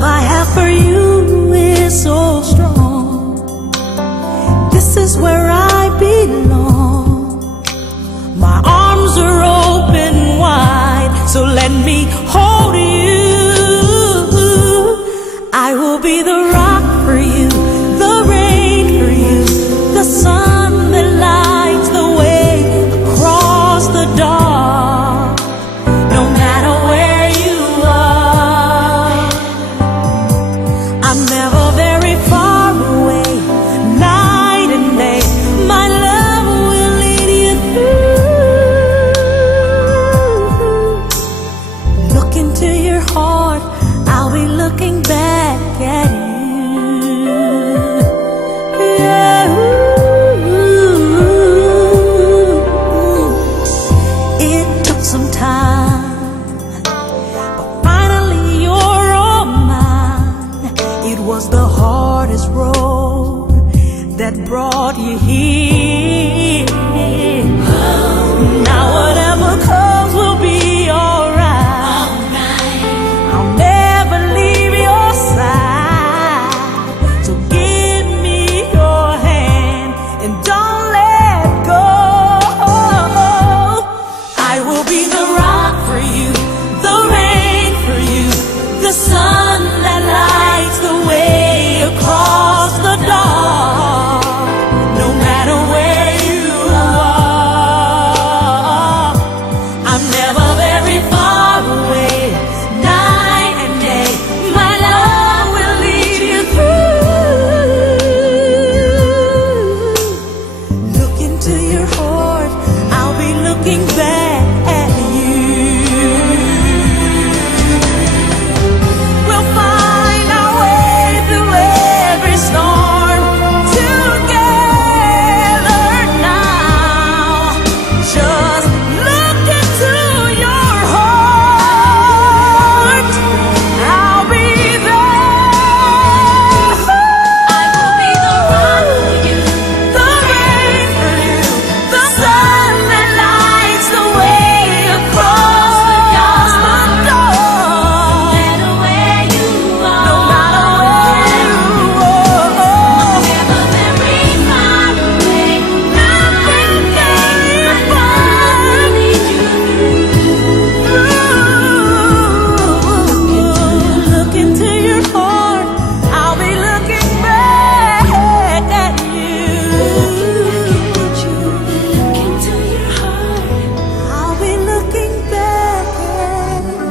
love I have for you is so strong. This is where I belong. My arms are open wide, so let me hold you. I will be the rock for you, the rain for you, the sun that lights the way across the dark. No matter where you are, I'm never very far away. Night and day, my love will lead you through. Look into your heart, I'll be looking back at you. It took some time, but finally you're all mine. It was the hardest road that brought you here. Now whatever comes will be alright. I'll never leave your side, so give me your hand and don't let go. I will be the rock for you, the rain for you, the sun that lights the way across the dark. No matter where you are, I'm never very far away. Night and day, my love will lead you through. Look into your heart, I'll be looking back at you. We'll find our way through every storm together now. Just look into your heart, I'll be there. I will be the rock for you, the rain for you, the sun that lights the way across the dark. No matter where you are, no matter where you are, I'm never very far away. Nothing can lead you through. Look into your heart, I'll be looking back at you. Look into your heart, I'll be looking back at you.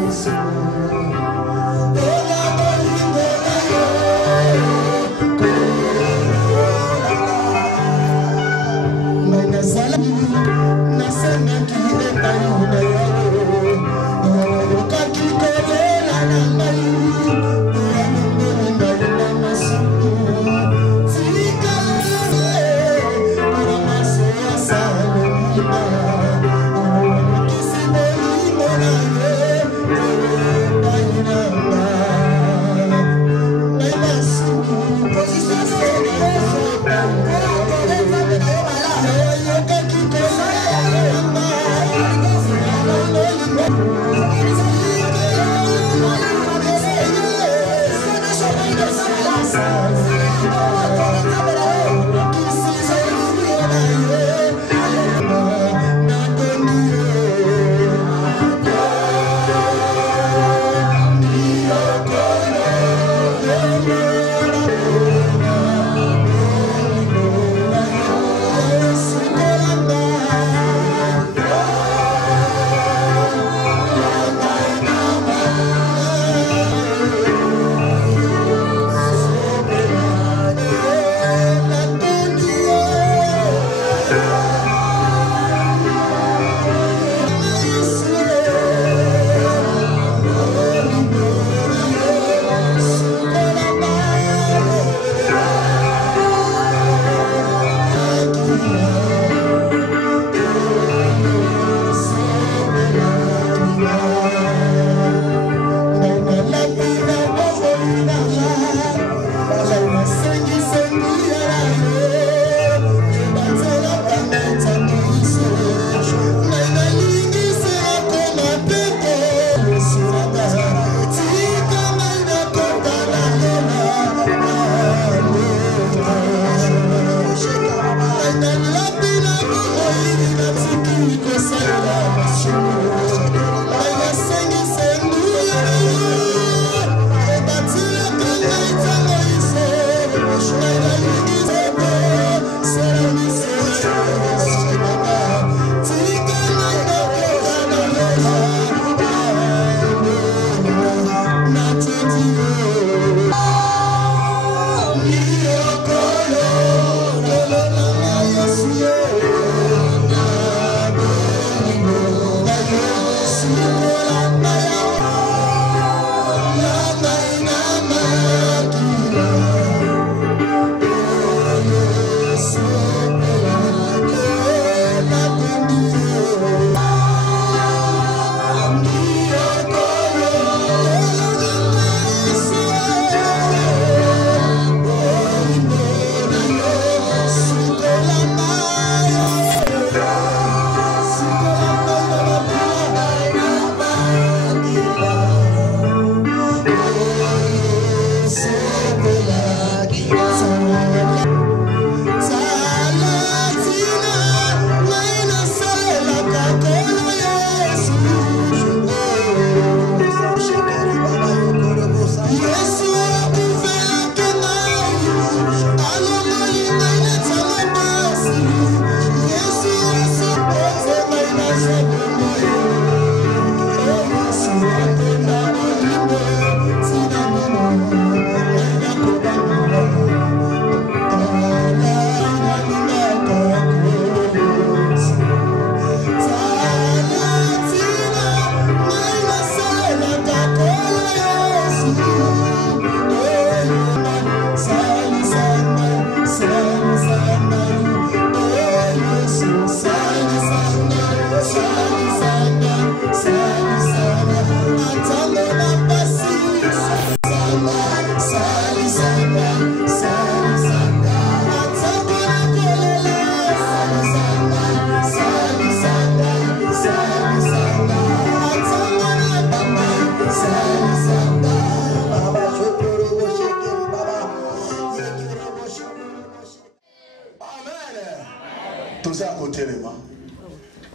kotelema.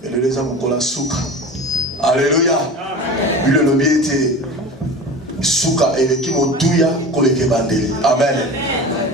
Mais le les amokola souka. Alléluia. Lui le lobby était souka et qui motuya koleke bandeli. Amen.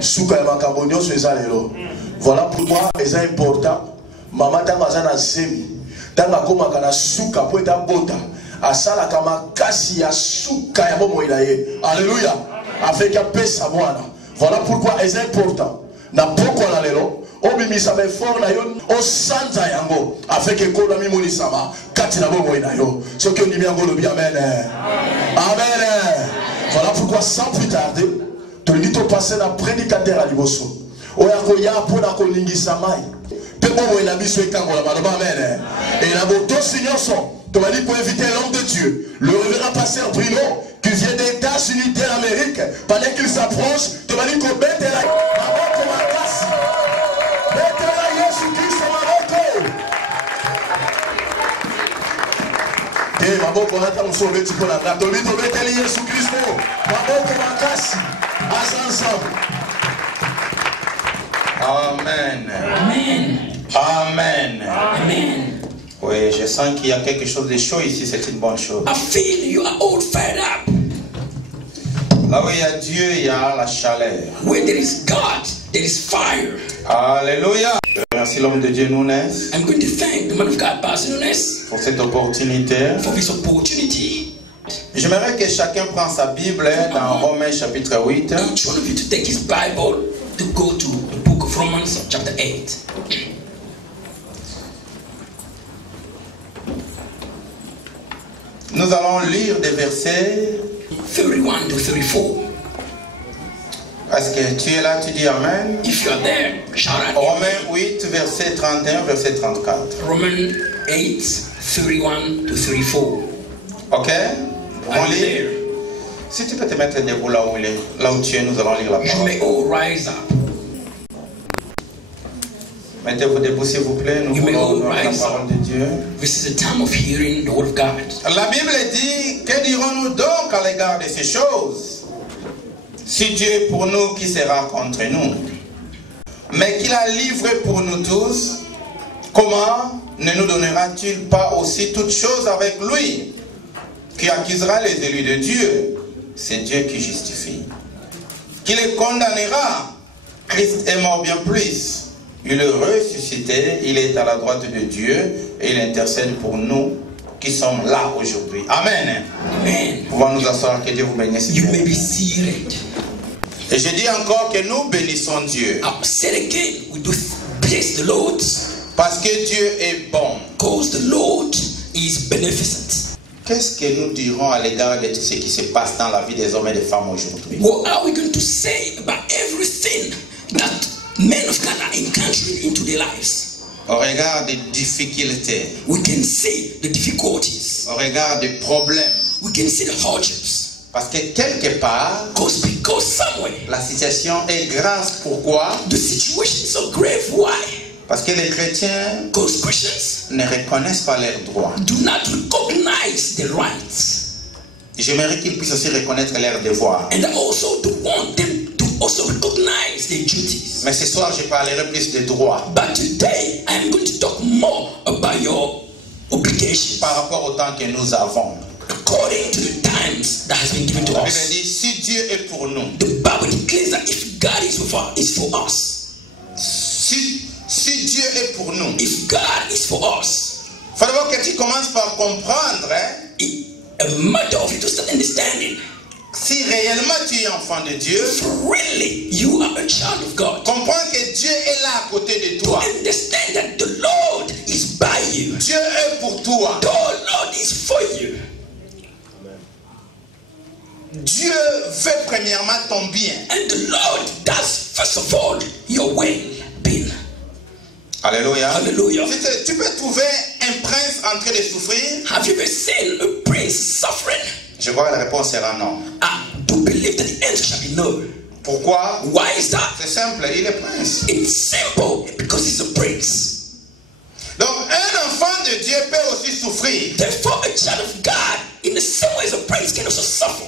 Souka et makabonio sur ezalelo. Voilà pourquoi c'est important. Maman tangazana zemi. Tanga koma kana souka pour être bota. Asala kama kasi ya souka ya bomo ilaye. Alléluia. Avec un peu sa moana. Voilà pourquoi c'est important. Na poko la lelo. Obimisa be fort na yo o santa yango avec école mi monisama kati na bomo ina yo ce que ndimi yango lobi amen amen. Voilà pourquoi sans plus tarder to lito passer la prédicateur à liboso oya ko ya pona ko lingisa mai pe bomo ina biso ekango la maloba amen et la boto signonso to mali pour inviter l'homme de Dieu le révérend pasteur Bruno qui vient des États-Unis d'Amérique pendant qu'il s'approche to mali ko betela maboko makasi. Maboko hata msobeti kwa la tolito beteli Yesu Kristo maboko makasi ensemble. Amen. Amen. Amen. Amen. Oui, je sens qu'il y a quelque chose de chaud ici, c'est une bonne chose. I feel you are all fired up. Là où il y a Dieu, il y a la chaleur. Where there is God, there is fire. Alléluia. Je remercie l'homme de Dieu Nunes I'm going to thank the man of God, Pastor Nunes, pour cette opportunité. for this opportunity. J'aimerais que chacun prenne sa Bible dans Romains chapitre 8. Each one of you to take his Bible to go to the book of Romans, chapter 8. Nous allons lire des versets. 31 to 34. Est-ce que tu es là, tu dis Amen? If you are there, shout out. Romains 8, verset 31, verset 34. Romans 8, 31 to 34. Ok? On I'm lit. there. Si tu peux te mettre debout là où tu es, nous allons lire la You parole. may all rise up. Mettez-vous debout s'il vous plaît, nous You may voulons all la rise parole de Dieu. This is a time of hearing the word of God. La Bible dit, que dirons-nous donc à l'égard de ces choses? Si Dieu est pour nous, qui sera contre nous? Mais qu'il a livré pour nous tous, comment ne nous donnera-t-il pas aussi toutes choses avec lui? Qui accusera les élus de Dieu? C'est Dieu qui justifie. Qui les condamnera? Christ est mort bien plus. Il est ressuscité, il est à la droite de Dieu et il intercède pour nous qui sommes là aujourd'hui. Amen. Amen. Pouvons nous asseoir, que Dieu vous bénisse. You may be seated. Et je dis encore que nous bénissons Dieu. I'll say it again. We do bless the Lord Parce que Dieu est bon. because the Lord is beneficent. Qu'est-ce que nous dirons à l'égard de tout ce qui se passe dans la vie des hommes et des femmes aujourd'hui? What are we going to say about everything that men of God are encountering into their lives? Au regard des difficultés, We can see the difficulties. au regard des problèmes. We can see the hardships. Parce que quelque part, Because somewhere la situation est grave. Pourquoi? the situation is so grave. Why? Parce que les chrétiens Because Christians ne reconnaissent pas leurs droits. do not recognize the rights. J'aimerais qu'ils puissent aussi reconnaître leurs devoirs. And I also do want them to also recognize their duties. Mais ce soir, je parlerai plus des droits But today, I'm going to talk more about your obligations par rapport au temps que nous avons. according to the times that has been given to La Bible us. dit, si Dieu est pour nous, The Bible declares that if God is for us, si Dieu est pour nous, if God is for us, il faut d'abord que tu commences par comprendre a matter of you to start understanding si réellement tu es enfant de Dieu. if really you are a child of God. Comprends que Dieu est là à côté de To toi. understand that the Lord is by you. Dieu est pour toi. The Lord is for you. Dieu veut premièrement ton bien. And the Lord does first of all your well-being. Alléluia. Hallelujah. Tu peux trouver un prince en train de souffrir? Have you ever seen a prince suffering? Je crois que la réponse sera non. I do believe that the answer shall be no. Pourquoi? Why is that? C'est simple, il est prince. It's simple because he's a prince. Donc un enfant de Dieu peut aussi souffrir. Therefore, a child of God, in the same way as a prince, can also suffer.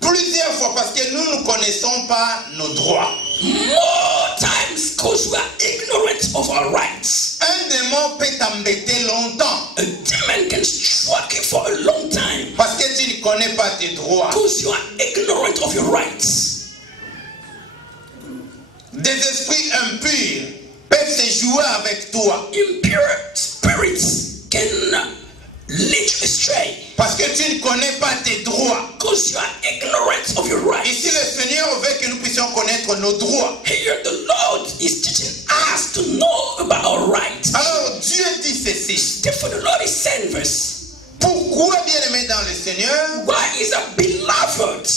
Plusieurs fois parce que nous ne connaissons pas nos droits. More times because we are ignorant of our rights. Un démon peut t'embêter longtemps. A demon can strike you for a long time Parce que tu ne connais pas tes droits. because you are ignorant of your rights. Des esprits impurs peuvent se jouer avec toi. Impure spirits can lead you astray Parce que tu ne connais pas tes droits. because you are ignorant of your Ici, rights. le Seigneur veut que nous puissions connaître nos droits. Here the Lord is teaching us to know about our rights. Alors, Dieu dit ceci. Therefore the Lord is saying this. Pourquoi, bien-aimé dans le Seigneur, Why is a beloved?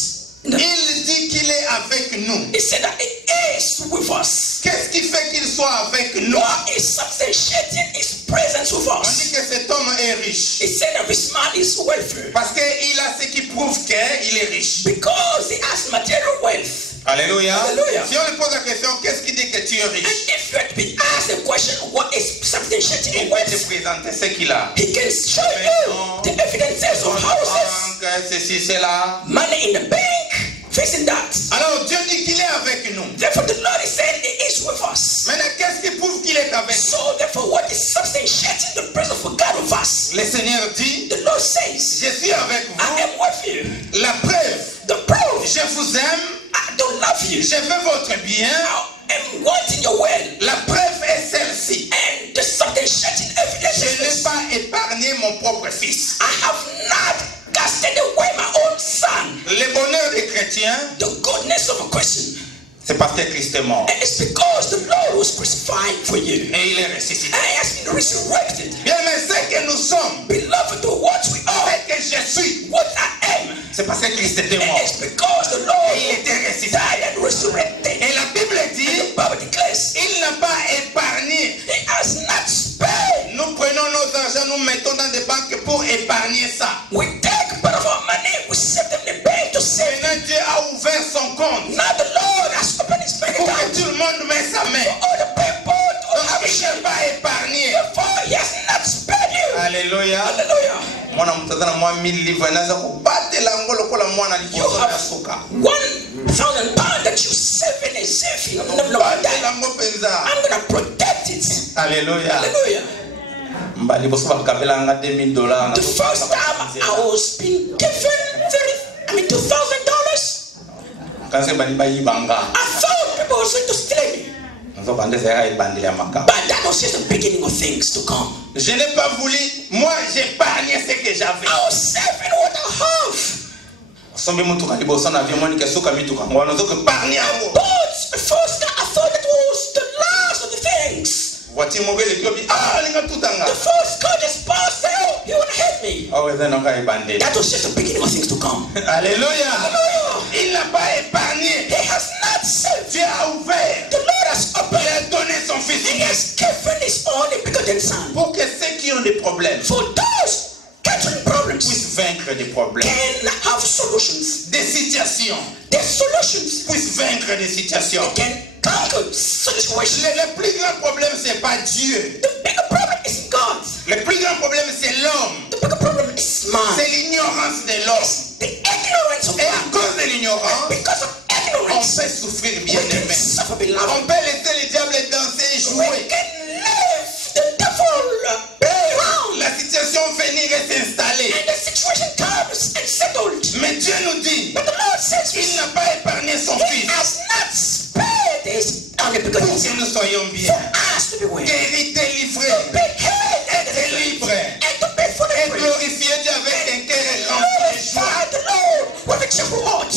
il dit qu'il est avec nous. He said that He is with us. Qu'est-ce qui fait qu'il soit avec nous? What is substantiating His presence with On dit us? que cet homme est riche. He said that this man is wealthy Parce qu'il a ce qui prouve qu'il est riche. because he has material wealth. Alléluia. Alléluia. Si on lui pose la question, qu'est-ce qui dit que tu es And riche? if you had been asked the question, what is substantiating Il your peut te wealth? présenter ce qu'il a. He can show you the evidences of houses, Banque, ceci, cela. money in the bank, facing that. Alors Dieu dit qu'il est avec nous. Therefore, the Lord is saying He is with us. Maintenant, qu'est-ce qui prouve qu'il est avec nous? So, therefore, what is substantiating the presence of God with us? Le Seigneur dit, The Lord says, je suis avec I vous. am with you. La preuve, The proof, je vous aime, I don't love you. je veux votre bien. I am wanting your well. La preuve est celle-ci. And the substantiating Je evidence n'ai is pas épargné mon propre fils. I have not casted away my own son. Le bonheur des chrétiens, The goodness of a Christian. c'est parce que Christ est mort. And it's because the Lord was crucified for you. Et il est ressuscité. And He has been resurrected. Bien, mais ce que nous sommes, Beloved, to what we are, ce que je suis, what I am, c'est parce que Christ était and mort. it's because the Lord Et il était ressuscité. died and resurrected. Et la Bible And dit, the Bible declares il n'a pas épargné. He has not spared. Nous prenons nos argent, nous mettons dans des banques pour épargner ça. We take part of our money, we save them in the bank to save them. Maintenant, Dieu a ouvert son compte Now the Lord has opened His bank pour que account tout le monde mette sa main. for all the people to Donc, have il it. n'a pas épargné. Therefore, He has not spared you. Alléluia. Hallelujah. Mwana mutazana mwa 1000 livres naza kubatela ngo lokola mwana You liboso ya have suka. £1,000 that you save in a safe. You never know about that. Batela ngo penza. I'm gonna protect it. Alléluia. Hallelujah. Mba liboso bakapela nga $2000. The first time I was being given $2,000, Kanse bani bayibanga. I thought people were going to steal me. Nzo bandeza ya ibandile ya makaba. But that was just the beginning of things to come. Je n'ai pas voulu, moi j'épargnais ce que j'avais. I was saving what I have. Sombi mutuka liboso na vyo mwani kesuka mituka. Ngwano zo kupargner yango. But the first time I thought it was the last of the things. Wati mobile kiobi linga tutanga. The first car just passed out. You wanna hit me? Awe zeno ka ibandile. That was just the beginning of things to come. Alléluia. Hallelujah. Il n'a pas épargné. He has not saved. Dieu a ouvert. The Lord has Il opened. a donné son fils He has given His only begotten Son. pour que ceux qui ont des problèmes For those catching problems puissent vaincre des problèmes. can have solutions. Des situations Their solutions puissent vaincre des situations. can conquer situations. Le plus grand problème, c'est pas Dieu. The bigger problem is God. Le plus grand problème, c'est l'homme. The bigger problem is man. C'est l'ignorance de l'homme. The ignorance of Et à man. cause de l'ignorance, Because of on ignorance, peut souffrir we bien can aimé. suffer On beloved. peut laisser le diable danser et We jouer. can live the devil around. La situation venir et s'installer. And the situation comes and settled. Mais Dieu nous dit, But the Lord says il n'a pas épargné son He fils has not spared His only pour begotten que Son nous soyons for bien. us to be well. Guéris, délivrés, To be healed and être delivered. libre. And to be fully Et free. glorifier Dieu avec un cœur rempli de joie. Glorify the Lord with a cheerful heart.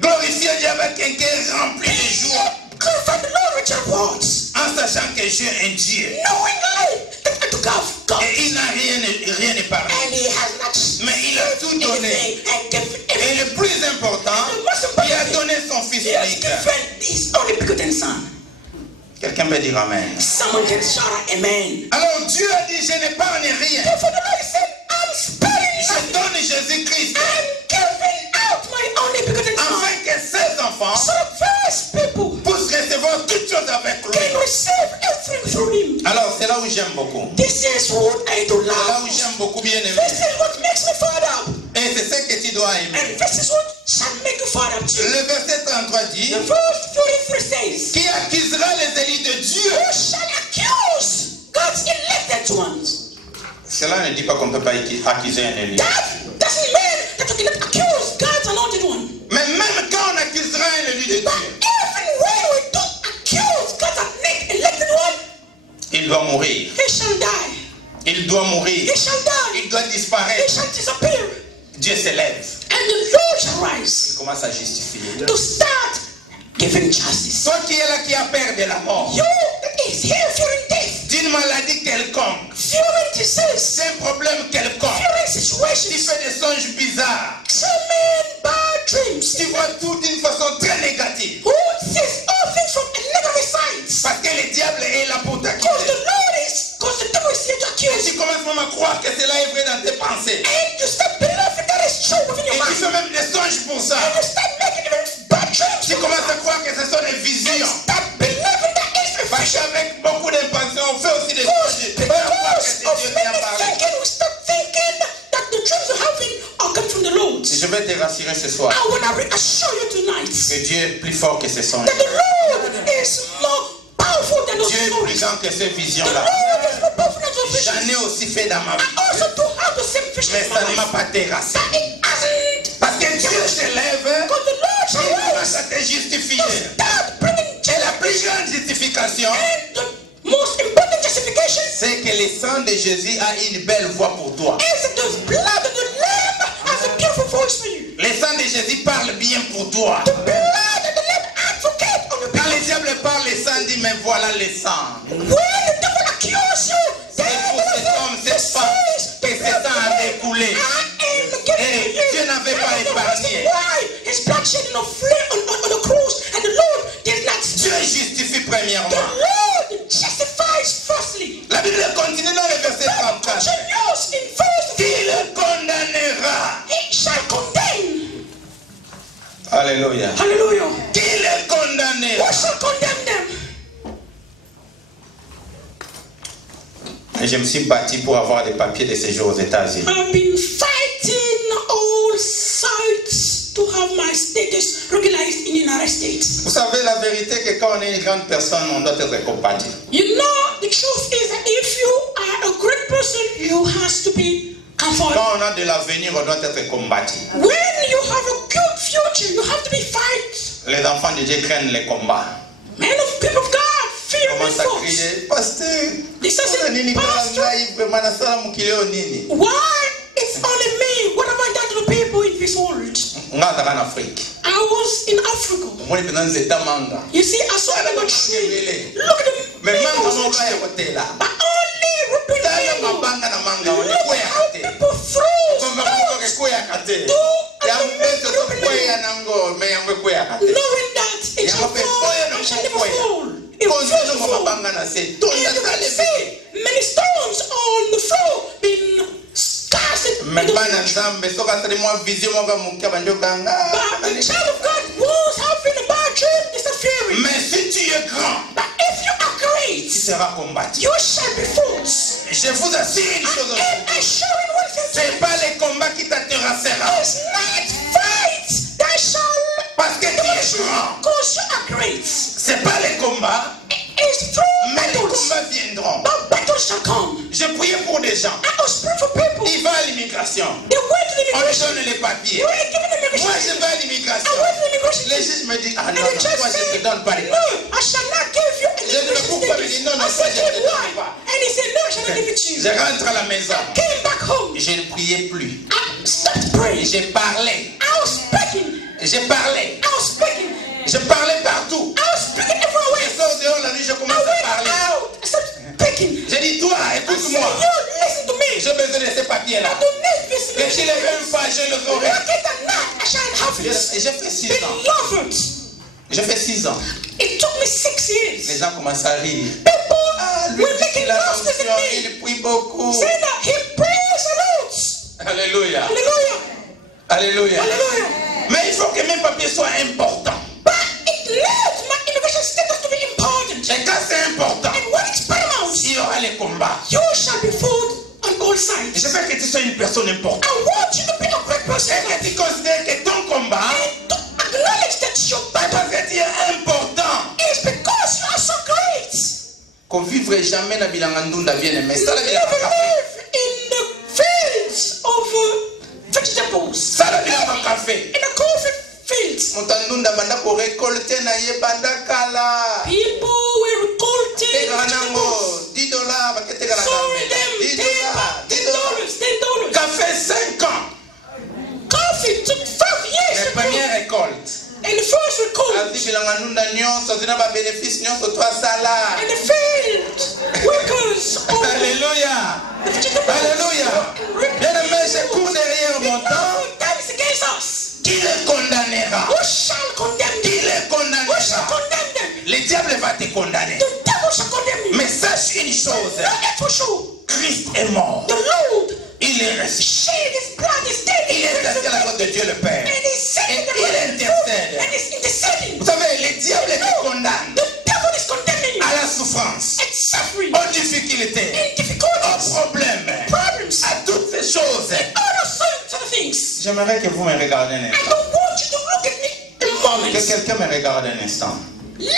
Glorifier Dieu avec un cœur rempli de joie. Glorify the Lord with cheerful heart. En sachant que Dieu est un Dieu. Knowingly that to God. Et il n'a rien épargné. And He has not Mais il a tout donné. anything and given Et everything. le plus important, il a donné son fils He has unique. given His only begotten Son. Quelqu'un peut dire Amen. Someone can shout out amen. Alors Dieu a dit, je n'épargne rien. Therefore the Lord said, I'm sparing Je nothing. donne Jésus-Christ. I'm giving out my only begotten Son. Afin que ses enfants So that first people puissent recevoir toutes choses avec lui. can receive everything through Him. Alors c'est là où j'aime beaucoup. This is what I do C'est là où love. j'aime beaucoup bien aimé. This is what makes me fired up. Et c'est ce que tu dois aimer. And this is what shall make you Father, Le verset 33 dit, the verse 43 says, qui accusera les élus de Dieu? who shall accuse God's elected ones? Cela ne dit pas qu'on ne peut pas accuser un élu. That doesn't mean that you cannot accuse God's anointed one. Mais même quand on accusera un élu de But Dieu, even when we do accuse God's elected one, il doit mourir. he shall die. Il doit mourir. He shall die. Il doit He disparaître. shall disappear. Dieu s'élève. And the Lord shall rise Il commence à justifier. to start giving justice. Toi qui es là, qui a peur de la mort, You that is here fearing death, d'une maladie quelconque, fearing disease, d'un problème quelconque, fearing tu situations, fais des songes bizarres, dreaming bad dreams, tu vois tout d'une façon très négative. who sees all things from a negative side. Parce que le diable est là pour Because t'accuser. the Lord is, because the devil is here to Et accuse tu you. commences même à croire que cela est vrai dans tes pensées. And you start believing that is true within Et your tu mind. fais même des songes pour ça. And you start making even bad dreams. Tu commences à croire que ce sont des And visions. start believing that it's a Parce vision. qu'avec beaucoup d'impatience, on fait aussi des songes. Because On croit que c'est of Dieu qui a many parlé. thinking, we start thinking that the dreams we're having are coming from the Lord. Je vais te rassurer ce soir I want to reassure you tonight que Dieu est plus fort que ces songes. that the Lord is more powerful than those Dieu est plus stories. grand que ces The visions-là. Lord is more powerful than those J'en visions. ai aussi fait dans ma vie. I also do have the same vision Mais in ça my ne m'a life. pas terrassé. But it hasn't. Parce que Dieu s'élève, Because the Lord il shall commence rise à te justifier. to start bringing Et la plus grande justification, and the most important justification c'est que le sang de Jésus a une belle voix pour toi. is that the blood of the Lamb has a beautiful voice for you. Le sang de Jésus parle bien pour toi. The blood of the Lamb advocate on your Quand behalf. le diable parle, le sang dit, mais voilà le sang. When the devil accuses you, C'est pour cet homme, cette femme, que ce sang avait coulé. Et Dieu n'avait pas épargné. Why his blood shed on the cross, and the Lord did not. Dieu justifie The premièrement. Lord justifies firstly. La Bible continue dans le verset 34. Continues in verse Qui le condamnera? he shall condemn. Alléluia. Hallelujah. Qui le condamnera? Who shall condemn them? Et je me suis battu pour avoir des papiers de séjour aux États-Unis. I've been fighting all sides to have my status regularized in the United States. Vous savez la vérité que quand on est une grande personne, on doit être compatible. You know, the truth is that if you are a great person, you have to be comfortable. Quand on a de l'avenir, on doit être combattu. When you have a good future, you have to be fight. Les enfants de Dieu craignent les combats. Men of people of God, fear Ils and commencent à force. crier, Pasteur, This is kuna nini Pastor, kwa maana sala mukileo nini? why it's only me? What have I done to the people in this world? Ngata kana Afrique. I was in Africa. Mwani pena nzeta manga. You see, I saw them on the tree. Look at the Mais manga mangoes on monga the ya tree. kotela. But only ripping Tala mango. mabanga na manga Look wale at how kate. people throw Kwa stones, makuko ke kuya kate. Ya mbeto so kuya nango me yangwe kuya kate. knowing that it shall fall, it shall never fall. It will Konzeno fall. mabanga na se. And Tonda you can tale see many stones on the floor being cast. Mais bana nzambe soka sali mwa vision moka mukia bandoka nga. But the child of God was having a bad dream. It's a fearing. Mais si tu es grand, But if you are tu great, seras combattu. you shall be fought. Je vous assure une chose aussi. And I show you one thing. C'est pas les combats qui t'intéressera. It's not fight that shall, Parce que tu es grand. because you are great. C'est pas les combats, It's through mais les battles. combats viendront. But battles shall come. Je priais pour des gens. I was praying for people. Ils vont à l'immigration. They went to the On lui immigration. donne les papiers. They were given the immigration. Moi, je vais à I l'immigration. went to the immigration. Les juges me disent, ah And non, the non, judge toi, je te said, donne pas les no, papiers. I shall not give you an Je dis, mais immigration pourquoi? status. Il dit, non, non, I said, je te why? donne pas. And he said, no, I shall not give it to you. Je rentre à la maison. Came back home. Je ne priais plus. I stopped praying. Je parlais. I was speaking. Je parlais. I was speaking. Je parlais partout. I was speaking everywhere. Je sors dehors la nuit, je I commence à went parler. out. I started speaking. Je dis, toi, I said, écoute-moi. you listen to me. J'ai besoin de ces papiers-là. I don't need this. Que je les veux pas, je le ferai. Work it or not, I shall have it. J'ai fait 6 They ans. love it. J'ai fait 6 ans. It took me 6 Les years. gens commencent à rire. People Ah, lui, were making il a love to l'onction, me. il prie beaucoup. Saying that he prays a lot. Alléluia. Hallelujah. Alléluia. Hallelujah. Mais il faut que mes papiers soient importants. But it led my immigration status to be important. Et quand c'est important, And when it's paramount, il y aura les combats. you shall be fought on all sides. Je veux que tu sois une personne importante. I want you to be a great person. Et que tu considères que ton combat And qu'on vivrait jamais na bilangandunda bien aimé. Ça la Never live in the fields of vegetables. Ça la bilanga café. In the coffee fields. Mutandunda banda ko récolter na ye banda kala. People were recolting Teganango vegetables. $10 bakete kana Sold them $10. Café 5 ans. Coffee took 5 years La to première grow. récolte. And the first record. Azi bilangandunda nyonso zina ba bénéfice nyonso toi sala. And the field workers of Alléluia. the vegetables. Alléluia. Bien aimé, je cours derrière mon temps. That is against us. Qui les condamnera? Who shall condemn Qui them? les Who shall condamnera? condemn them? Le diable va te condamner. The devil shall condemn you. Mais sache une chose. Know that for sure. Christ est mort. The Lord Il est ressuscité. shed his blood, is dead, Il est assis à la droite de Dieu le Père. and he's sitting Et il intercède. and he's interceding. Vous savez, le diable te condamne The devil is condemning you. à la souffrance, It's suffering, aux difficultés, in aux difficulties, problèmes, problems, à toutes ces choses. all those sorts of things. J'aimerais que vous me regardiez un I instant. don't want you to look at me a moment. Que quelqu'un me regarde un instant. Let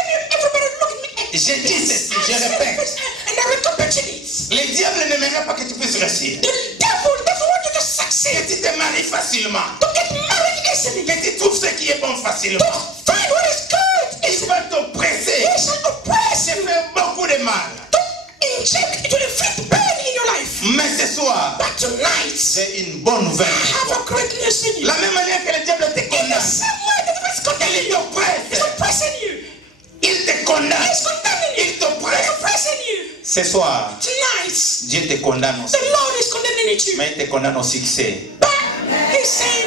everybody look at me. Je dis ceci, je répète. And I recapitulate it. Le diable n'aimerait pas que tu puisses réussir. The devil doesn't want you to Que succeed, tu te maries facilement. to get married easily, Que tu trouves ce qui est bon to facilement. find what is good. Il va t'oppresser. He shall oppress C'est you, faire beaucoup de mal. to inject into the inflict pain in your life. Mais ce soir, But tonight, c'est une bonne nouvelle. I have a great news in you. La même manière que le diable te In the condamne, same way that the devil is condemning il you, t'oppresse. he's oppressing you. Il te condamne. He's condemning you. Il He's t'oppresse. oppressing you. Ce soir, Tonight, Dieu te condamne aussi. the Lord is condemning you too. Mais il te condamne au succès. But he's saying,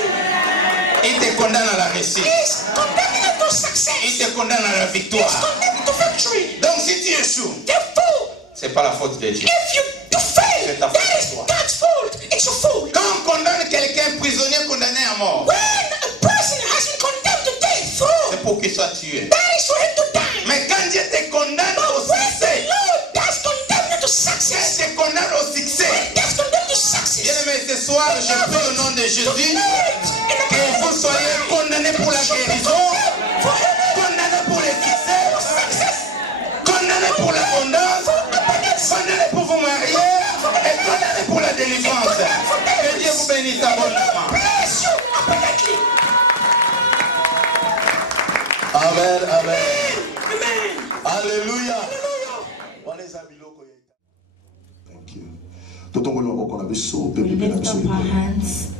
Il te condamne à la réussite. he's condemning you to Il success. te condamne à la He's victoire. condemning you to victory. Donc si tu échoues, Therefore, c'est pas la faute de Dieu. if you fail, C'est ta that faute, is toi. God's fault. It's your fault. Quand on condamne quelqu'un prisonnier condamné à mort, When a person has been condemned to death, c'est pour qu'il soit tué. that is for him to die. Mais quand Dieu te condamne au But when the succès, Lord does condemn you to Dieu success, te condamne au succès. does condemn you to success, Bien-aimé, ce soir, je prie au nom de Jésus que vous soyez condamnés pour la guérison, condamnés pour le succès, condamnés pour l'abondance, condamnés pour vous marier et condamnés pour la délivrance. Que Dieu vous bénisse abondamment. bless you abundantly. Amen, amen. Amen. Alléluia. Hallelujah. Thank you. Totongo loboko na biso, We pepe na lift biso. up our hands.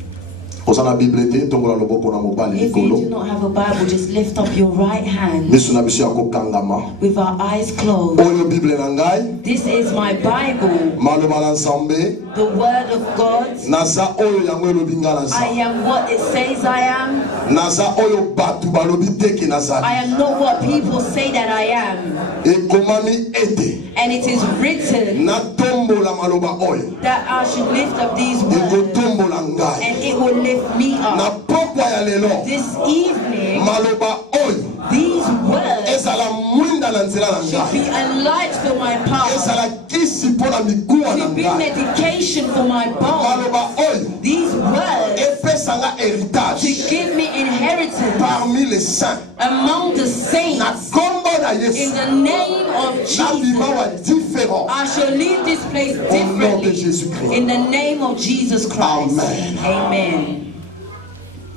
Ozana Bible te, tongo la loboko na mobali If you do likolo. not have a Bible, just lift up your right hand Miso na biso ya kokangama. with our eyes closed. Oyo Bible na ngai, This is my Bible, maloba na Nzambe, the Word of God. naza oyo yango elobi nga na I Nzambe. am what it says I am. Naza oyo bato balobi teke I nazali. am not what people say that I am. Ekomami ete And it is written natombola maloba oyo. that I should lift up these words, Ekotombola ngai. and it will lift me Na up. pokwa ya lelo, This evening, maloba oyo these words ezala mwinda na nzela na should be ngai. a light for my path, Ezala kisi mpo na mikuwa na should be ngai. medication for my bones. Maloba oyo These words epesanga to héritage give me inheritance parmi les saints. among the Na saints. kombo na In Yesu, the name of nabima wa Jesus, différent. I shall leave this place Au nom de differently. Jésus-Christ. In the name of Jesus Christ. Amen. Amen.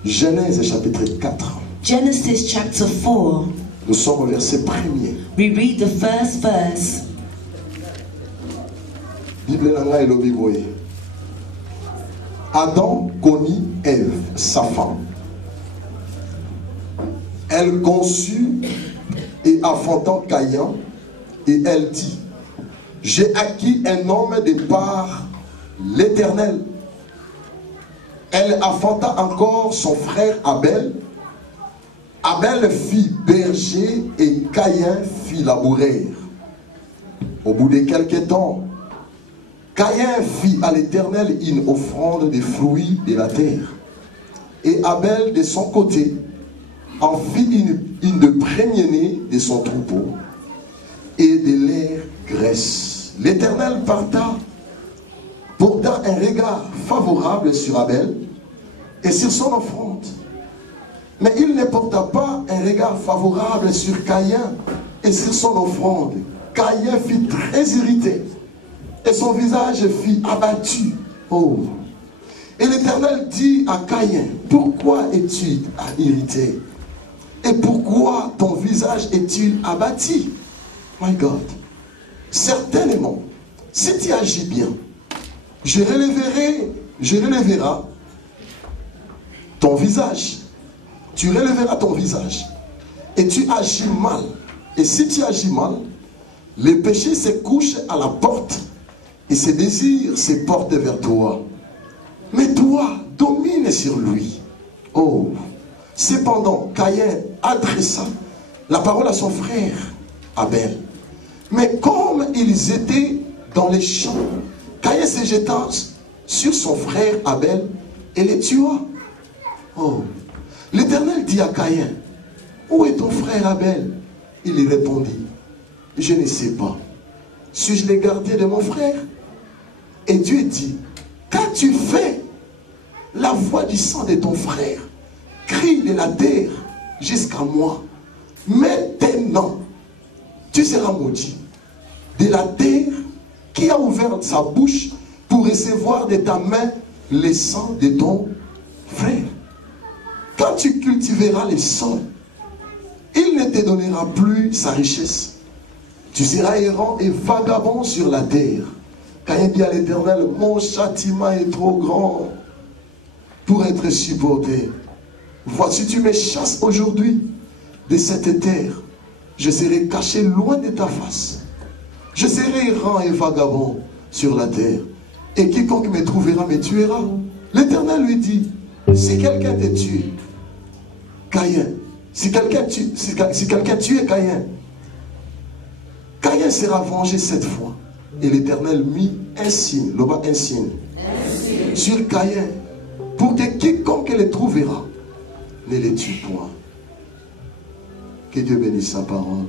Genèse chapitre 4. Genesis chapter 4. Nous sommes au verset 1er. We read the first verse. Bible na ngai elobi boye. Adam connut Ève, sa femme. Elle conçut et enfantant Caïn, et elle dit, j'ai acquis un homme de par l'Éternel. Elle enfanta encore son frère Abel. Abel fit berger et Caïn fit laboureur. Au bout de quelques temps, Caïn fit à l'Éternel une offrande des fruits de la terre. Et Abel, de son côté, en fit une de premier-né de son troupeau et de leur graisse. L'Éternel porta un regard favorable sur Abel et sur son offrande. Mais il ne porta pas un regard favorable sur Caïn et sur son offrande. Caïn fut très irrité et son visage fut abattu. Oh. Et l'Éternel dit à Caïn, pourquoi es-tu irrité? Et pourquoi ton visage est-il abattu? My God. Certainement, si tu agis bien, je relèverai ton visage. Tu relèveras ton visage. Et tu agis mal. Et si tu agis mal, le péché se couche à la porte et ses désirs se portent vers toi. Mais toi, domine sur lui. Oh. Cependant, Caïn adressa la parole à son frère Abel. Mais comme ils étaient dans les champs, Caïn se jeta sur son frère Abel et le tua. Oh. L'Éternel dit à Caïn, où est ton frère Abel? Il lui répondit, je ne sais pas. Suis-je le gardien de mon frère? Et Dieu dit, qu'as-tu fait? La voix du sang de ton frère crie de la terre jusqu'à moi. Maintenant, tu seras maudit de la terre qui a ouvert sa bouche pour recevoir de ta main le sang de ton frère. Quand tu cultiveras les sols, il ne te donnera plus sa richesse. Tu seras errant et vagabond sur la terre. Caïn dit à l'Éternel, mon châtiment est trop grand pour être supporté. Voici, tu me chasses aujourd'hui de cette terre. Je serai caché loin de ta face. Je serai errant et vagabond sur la terre. Et quiconque me trouvera me tuera. L'Éternel lui dit, si quelqu'un te tue, Caïn, si quelqu'un tue Caïn, Caïn sera vengé cette fois. Et l'Éternel mit un signe, un signe sur Caïn, pour que quiconque le trouvera ne le tue point. Que Dieu bénisse sa parole.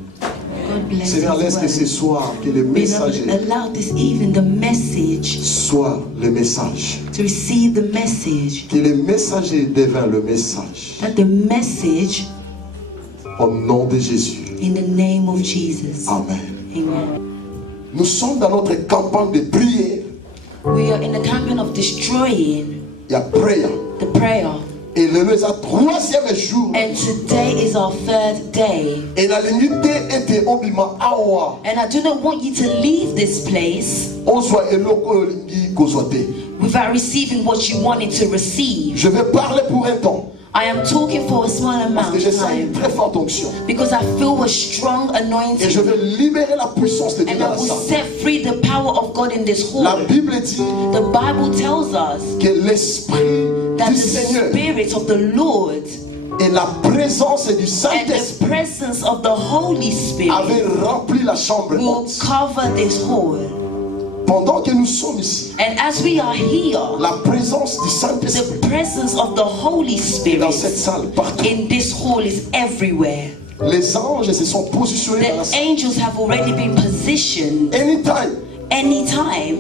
Seigneur, laisse que ce soir, que le messager allow this even the message soit le message. to receive the message, Que le messager devienne le message. that the message Au nom de Jésus. in the name of Jesus. Amen. Amen. Nous sommes dans notre campagne de prière. We are in the campaign of destroying Il y a prayer. the prayer. Et le troisième jour. And today is our third day. Et la limite était obima awa. And I do not want you to leave this place Ozwa eloko lingi kozwate. without receiving what you wanted to receive. Je vais parler pour un temps. I am talking for a small Parce amount que je of sens une time très forte onction. because I feel a strong Et je anointing vais libérer la puissance de Dieu and dans I la will salle. set free the power of God in this La hall. Bible dit The Bible tells us que l'Esprit that du the Seigneur Spirit of the Lord et la présence du and Saint-Esprit the presence of the Holy Spirit avaient rempli la chambre will haute. cover this hall. Pendant que nous sommes ici, And as we are here, la présence du the Saint-Esprit presence of the Holy est dans cette Spirit salle partout. in this hall is everywhere. Les anges se sont positionnés dans la The salle. angels have already been positioned. Anytime, Anytime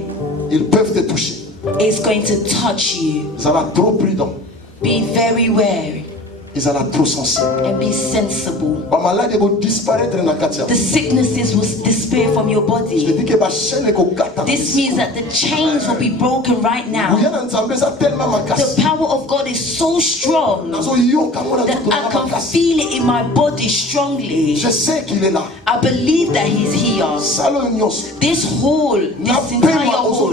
ils peuvent te toucher. it's going to touch you. Ils sont trop prudents. Be very wary Ils sont trop sensibles. and be sensible. Ba malade vont disparaître dans la quartier. The sicknesses will disappear from your Je body. dis que ma chaîne est kokata. This means that the chains will be broken right now. Bouya na nzambe za tellement makasi. The power of God is so strong Nazo yoka mona that tutu na I can makasi. feel it in my body strongly. Je sais qu'il est là. I believe that He's here. Salo nyonso. This whole, this entire hall,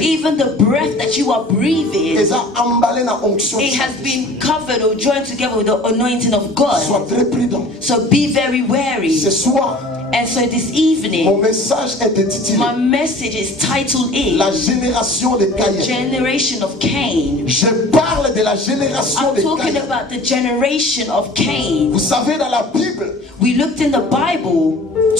even the breath that you are breathing, Eza emballé na onction. it has been covered or joined together with the anointing of God. Sois très prudent. So be very wary. Ce soir, And so this mon evening, message est intitulé my message is titled La in génération de Caïn. Generation of Cain. Je parle de la génération I'm de talking Caïn. about the generation of Cain. Vous savez, dans la Bible, We looked in the Bible.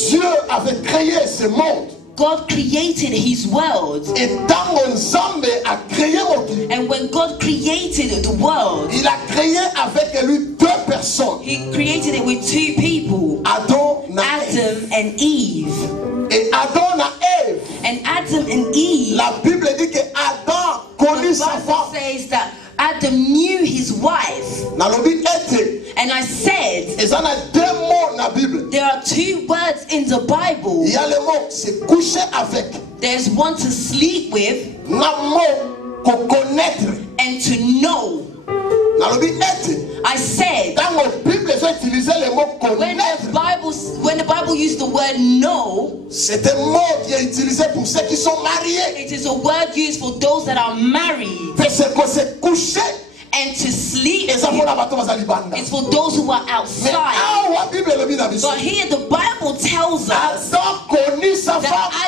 Dieu avait créé ce monde. God created His world. Et tant Nzambe a créé monde, And when God created the world, il a créé avec lui deux personnes. He created it with two people, Adam na Ève. Adam and Eve. Et Adam na Ève. And Adam and Eve, La Bible dit que Adam connut the sa Bible femme. says that Adam knew his wife. Nalobi ete. And I said, Et ça a deux mots dans la Bible. there are two words in the Bible. Il y a le mot c'est coucher avec. There's one to sleep with Na mot qu'on connaître. and to know. I said, when the Bible used the word know, c'est un mot qui est utilisé pour ceux qui sont mariés. It is a word used for those that are married. C'est coucher. And to sleep is for those who are outside. But here the Bible tells us that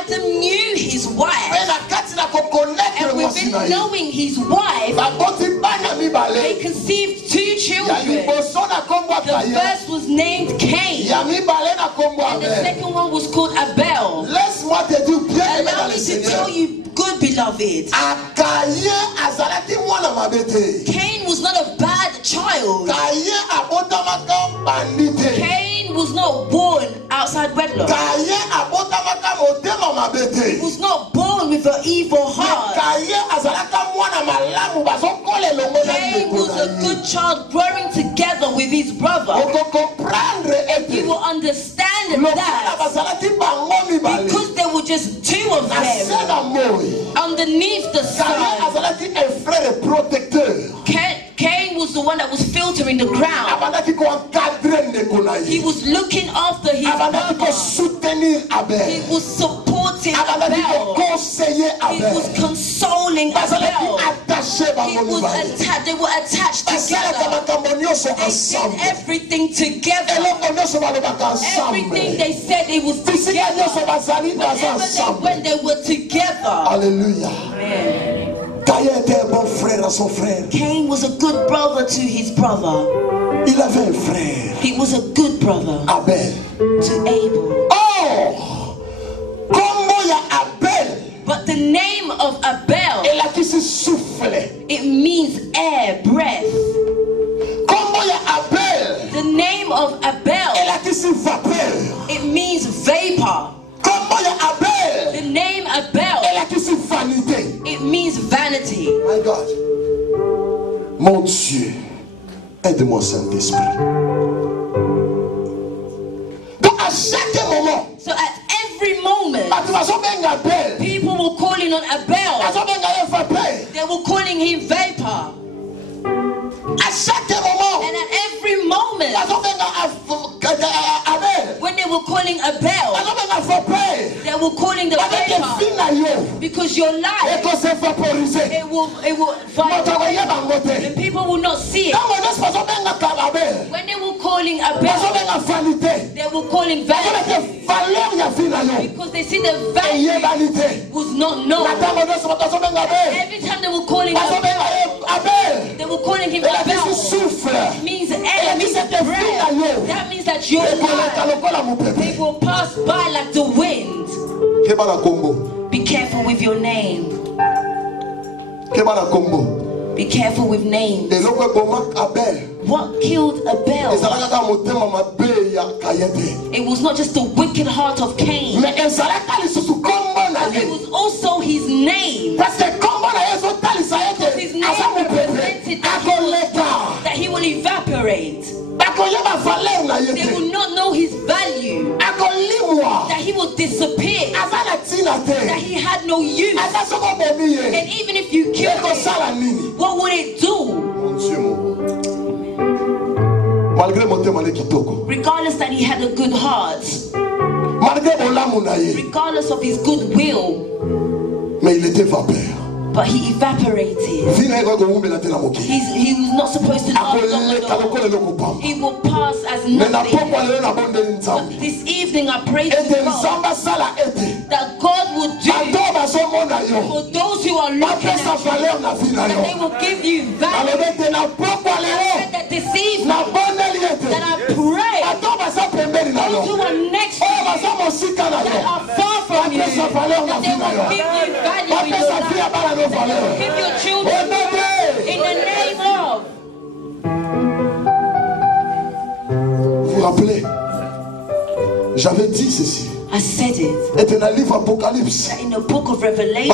Adam knew his wife. And within knowing his wife, they conceived two children. The first was named Cain. And the second one was called Abel. Allow me to tell you, good beloved, Cain was not a bad child. Cain was not born outside wedlock. He was not born with an evil heart. Cain was a good child growing together with his brother. You will understand that because there were just two of them underneath the sun. Cain was the one that was filtering the ground. He was looking after his brother. He was supporting Abel. He was consoling Abel. They were attached together. They did everything together. Everything they said they was together. Wherever they went, they were together. Hallelujah. Amen. Caïn était un bon frère à son frère. Cain was a good brother to his brother. Il avait un frère. He was a good brother. Abel. To Abel. Oh, comment il y a Abel? But the name of Abel, Elle a qui se souffle. it means air, breath. Comment il y a Abel? The name of Abel, Elle a qui se vapeur. it means vapor. Comment il y a Abel? The name Abel, Elle a qui se vanité. it means vanity. My God. Mon Dieu, aide-moi Saint-Esprit. Donc à chaque moment, So at every moment, Abel. people were calling on Abel. They were calling him vapor. À chaque moment, And at every moment, when they were calling Abel, they were calling the vapor. Because your life, it will vibrate. The people will not see it. When they were calling Abel, they were calling vanity. Because they see the vanity was not known. Every time they were calling Abel, they were calling him Abel. It means air, it means breath. That means that your life, they will pass by like the wind. Be careful with your name. Be careful with names. What killed Abel? It was not just the wicked heart of Cain, but it was also his name. Because his name represented that he will evaporate. They will not know his value. That he will disappear. That he had no use. And even if you killed him, what would it do? Regardless that he had a good heart, regardless of his good will, but he evaporated. He was not supposed to last long. He will pass as nothing. But this evening I pray to God that God will do for those who are looking at you, that they will give you value. And that this evening that I pray those who are next to you, that are far from you, that they will give you value in your life. That they will give your children in the name of. Vous vous rappelez, j'avais dit ceci. I said it. Et dans le livre Apocalypse, That in the book of Revelation,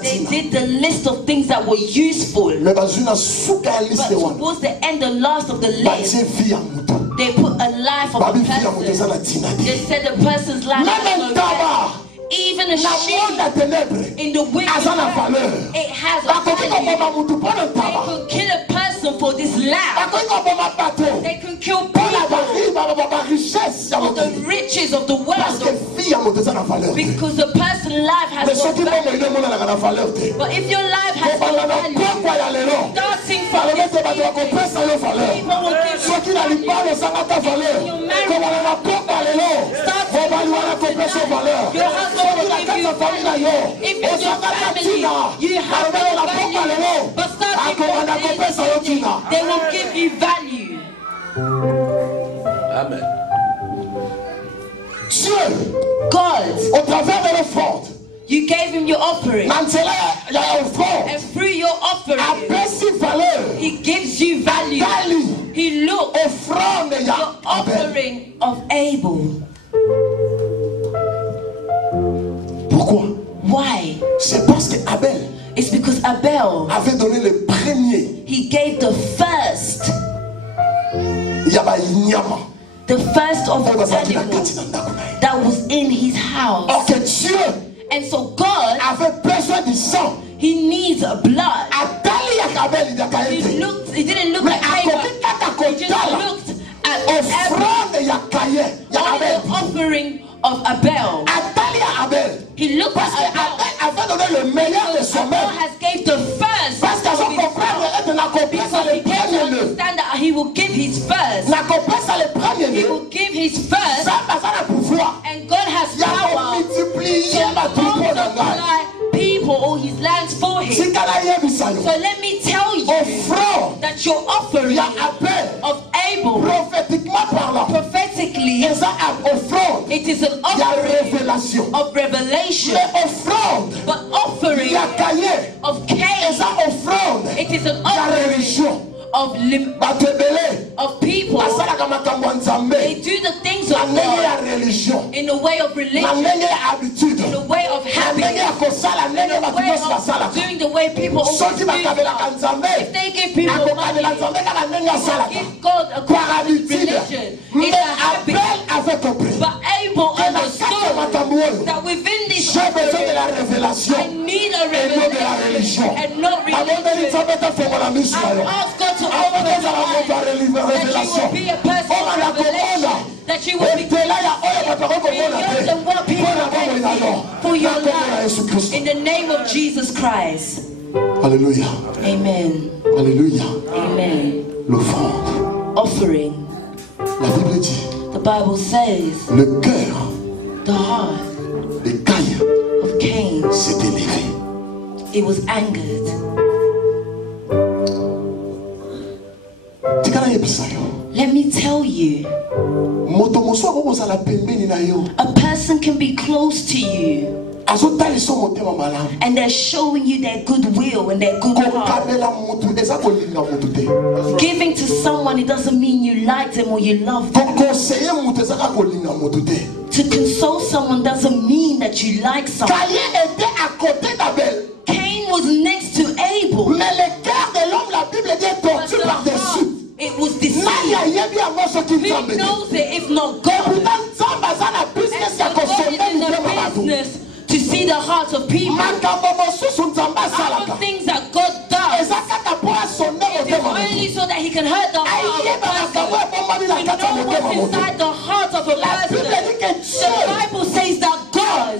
they did the list of things that were useful. Mais But towards the end, the last of the list, They put a life of a person. They said the person's life has no even a sheep in the wicked world, it has a value. They could kill a person for this lamb. They can kill people for the riches of the world. Because the person's life has no value. But if your life has no value, starting from this evening, people will give you value. Your marriage, your husband will give you value. If in your family you have no value, but starting from this evening, they will give you value. Amen. Dieu, God, au travers de l'offrande, you gave him your offering, and through your offering, he gives you value. He looked at the offering of Abel. Pourquoi? Why? C'est parce que Abel, it's because Abel avait donné le premier. He gave the first. The first of the animals that was in his house. Okay, Dieu, and so God avait besoin du sang. He needs blood. He didn't look at Abel. He just looked at the offering of Abel. He looked at Abel. Abel has gave the first of his son, because he came to understand that he will give his first. He will give his first, and God has power to multiply people or his lands for him. So let me tell you that your offering of Abel, prophetically, it is an offering of revelation. But offering of Cain, it is an offering of people. They do the things of God in the way of religion, in the way of habit, in the way of doing the way people always do stuff. If they give people money, give God a religion. It's a habit. But Abel understood that within this habit, I need a revelation and not religion. I ask God to open your eyes, that you will be a person of revelation, that you will be beyond than what people want for your life. In the name of Jesus Christ. Alléluia. Amen. Alléluia. Amen. L'offrande. Offering. La Bible dit. The Bible says. Le cœur. The heart. De Caïn. Of Cain. S'est élevé. It was angered. Let me tell you, a person can be close to you and they're showing you their goodwill and their good heart. Giving to someone, it doesn't mean you like them or you love them. To console someone doesn't mean that you like someone. Cain was next to Abel. It was deceived. Who knows it if not God? And God is in the business to see the heart of people. Other things that God does, it is only so that he can hurt the heart of a person. To know what's inside the heart of a person. The Bible says that God,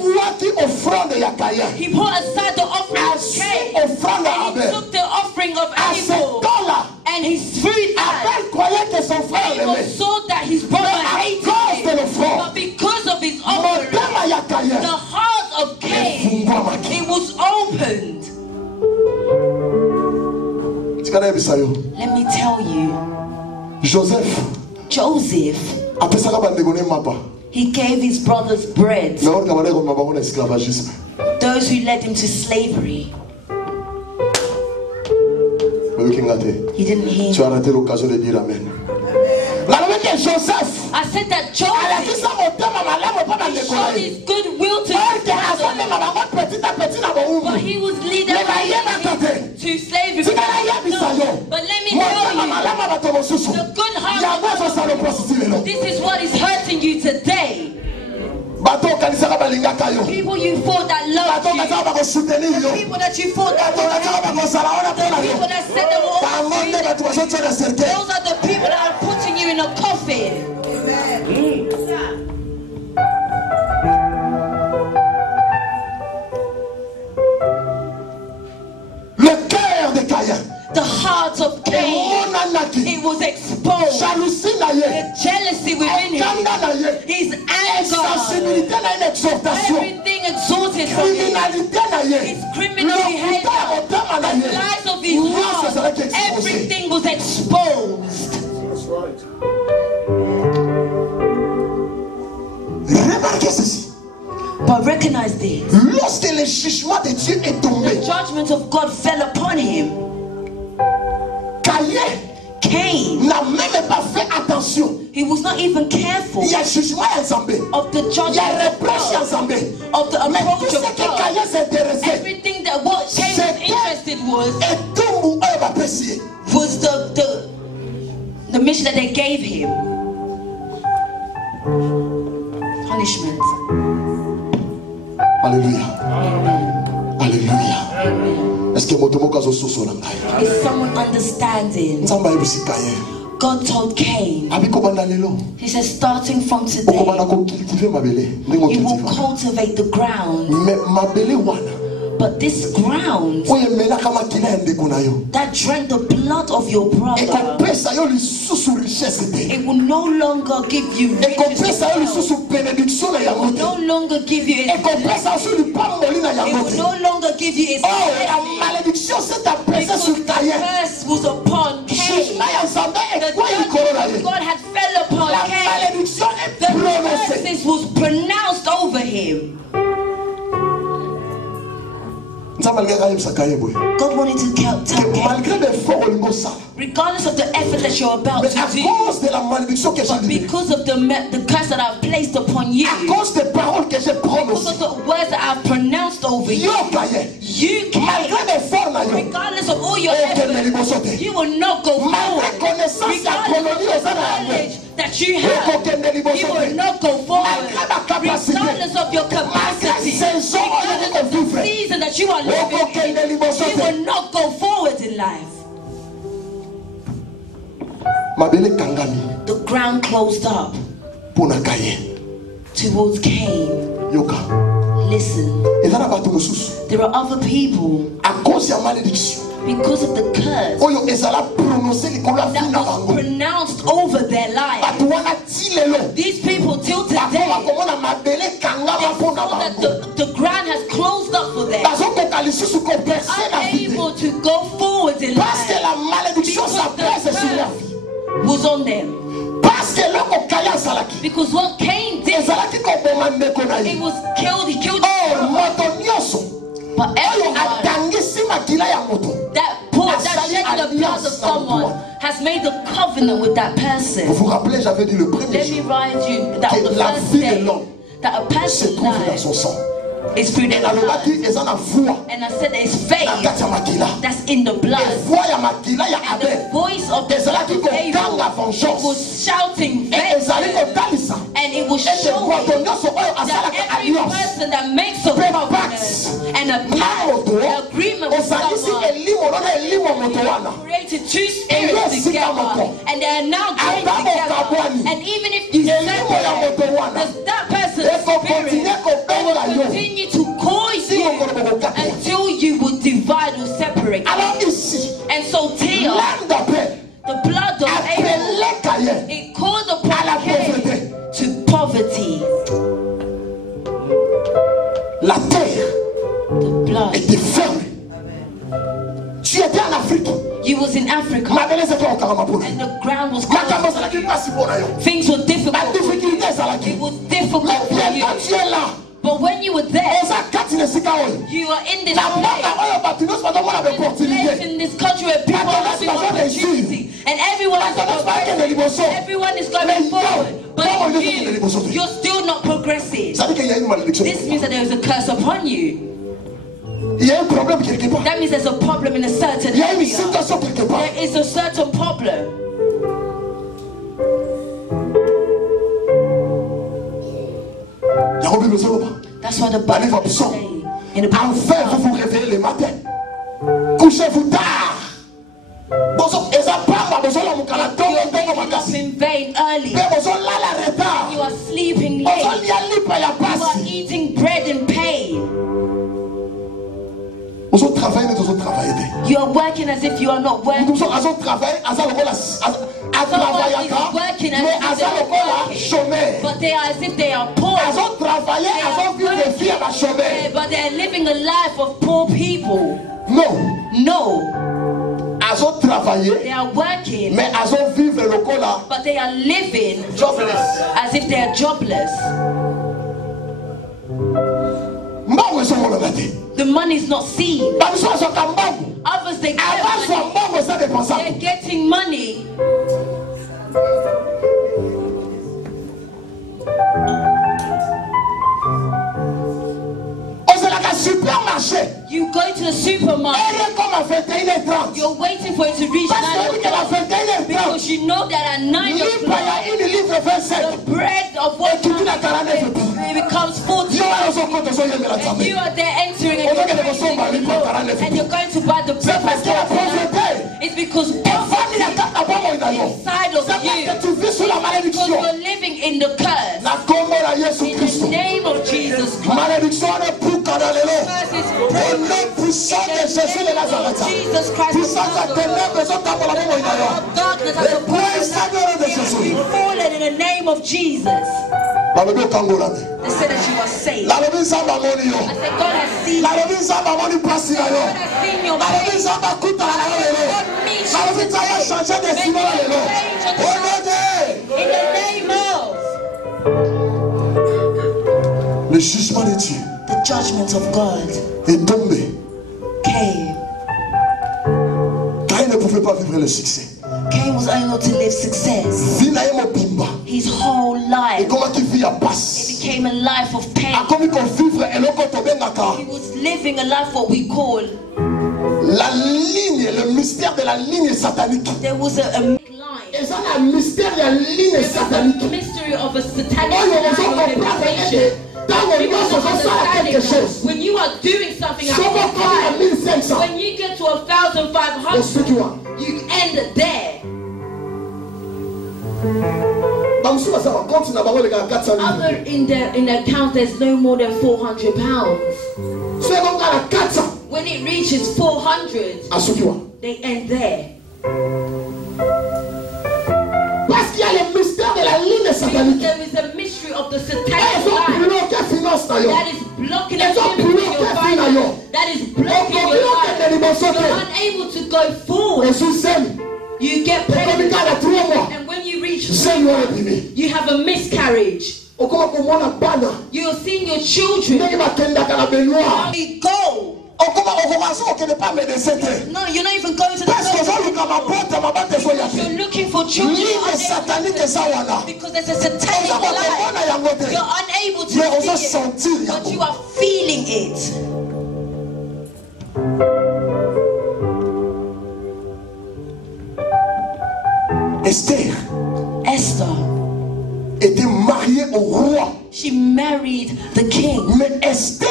he put aside the offering of Cain, and he took the offering of Abel, and he threw that. Abel saw that his brother hated him, but because of his offering, the heart of Cain, it was opened. Let me tell you, Joseph, he gave his brothers bread, those who led him to slavery. He didn't hear. Tu as raté l'occasion de dire Amen. I said that Joseph, he showed his goodwill to his brothers, but he was leading them to slavery. No, but let me tell you, good heart, this is what is hurting you today. People you thought that loved you, the people that you thought that were happy, the people that said they were all for you, those are the people that are putting you in a coffin. The heart of Cain, it was exposed. The jealousy within him, his anger, everything exalted from him, his criminal behavior, the lies of his heart, everything was exposed. That's right. Remarquez ceci. But recognize this. Lorsque le jugement de Dieu est tombé, the judgment of God fell upon him. Cain n'a même pas fait attention. He was not even careful Il y a jugement of the judgment of the approach of God. Everything that what Cain was interested was the mission that they gave him. Punishment. Alléluia. Alléluia. Est-ce que is someone understanding? God told Cain, he says, starting from today, you will cultivate the ground. But this ground that drank the blood of your brother, it will no longer give you riches. It will no longer give you its blessing. It will no longer give you its blessing. Because the curse was upon Cain. The judgment of God had fell upon Cain. The curses was pronounced over him. God wanted to tell Cain, regardless of the effort that you're about to do, but because of the curse that I've placed upon you, because of the words that I've pronounced over you, Cain, regardless of all your effort, you will not go forward. Regardless of the knowledge that you have, you will not go forward. Regardless of your capacity, regardless of the season that you are living in, you will not go forward in life. The ground closed up towards Cain. Listen, there are other people, because of the curse that was pronounced over their life. These people till today, they know that the ground has closed up for them. They're unable to go forward in life because the curse was on them. Because what Cain did, it was killed. He killed himself. But everyone that shed the blood of someone has made a covenant with that person. Let me remind you that the first day that a person died is through their blood. And I said there is faith that's in the blood. And the voice of the blood of Abel was shouting vengeance. And it was showing that every person that makes a covenant and a pact, an agreement with someone, created two spirits together, and they are now joined together. And even if you separate, that person's spirit will continue to call you until you will divide or separate. And so here, the blood of Abel, it called upon Cain to poverty. La terre était ferme. Tu étais en Afrique. You was in Africa, and the ground was closed. Things were difficult. It was difficult for you. But when you were there, you are in this place in this country where people are looking for opportunity, and everyone is going forward. But you're still not progressing. This means that there is a curse upon you. That means there's a problem in a certain area. There is a certain problem. That's what the Dans le livre Bible is Psaume. saying. In the book of Enfin, vous Psalms. vous réveillez le matin. Couchez-vous tard. You're up in vain early. You are sleeping late. You are eating bread in pain. You are working as if you are not working. Someone is working as if they are working, but they are as if they are poor. They are working, but they are living a life of poor people. No. They are working, but they are living as if they are jobless. The money is not seen. Others, they get money. They're getting money. You go to the supermarket. You're waiting for it to reach 9 o'clock because you know that at 9 o'clock the bread of what it becomes 40. And you are there entering and you're going to buy the bread. It's because poverty inside of you, because you're living in the curse. In the name of Jesus Christ. Puissant de Jésus de Nazareth. Puissant de ténèbres sont appelés au Seigneur. Le puissant de Jésus. Fallen in the name of Jesus. They said that you are saved. I said God has seen you. God has seen your pain. God meets you today. In the name of le jugement de Dieu. The judgment of God est tombé. Came. Caïn ne pouvait pas vivre le succès. Cain was able to live success. His whole life. It became a life of pain. He was living a life what we call la ligne, le mystère de la ligne satanique. There was a line. Et ça, le mystère de la ligne satanique. The mystery of a satanic organization. When you are doing something at 5, when you get to 1,500, you end there. Other in the account, there's no more than £400. When it reaches 400, they end there. There is a mystery of the satanic life that is blocking your finance, that is blocking your life. You're unable to go forward. You get pregnant, and when you reach 3 months, you have a miscarriage. You're seeing your children. They go. No, you're not even going to the doctor. You're looking for children because there's a satanic life. You're unable to see it, but you are feeling it. Esther était mariée au roi. She married the king. Mais Esther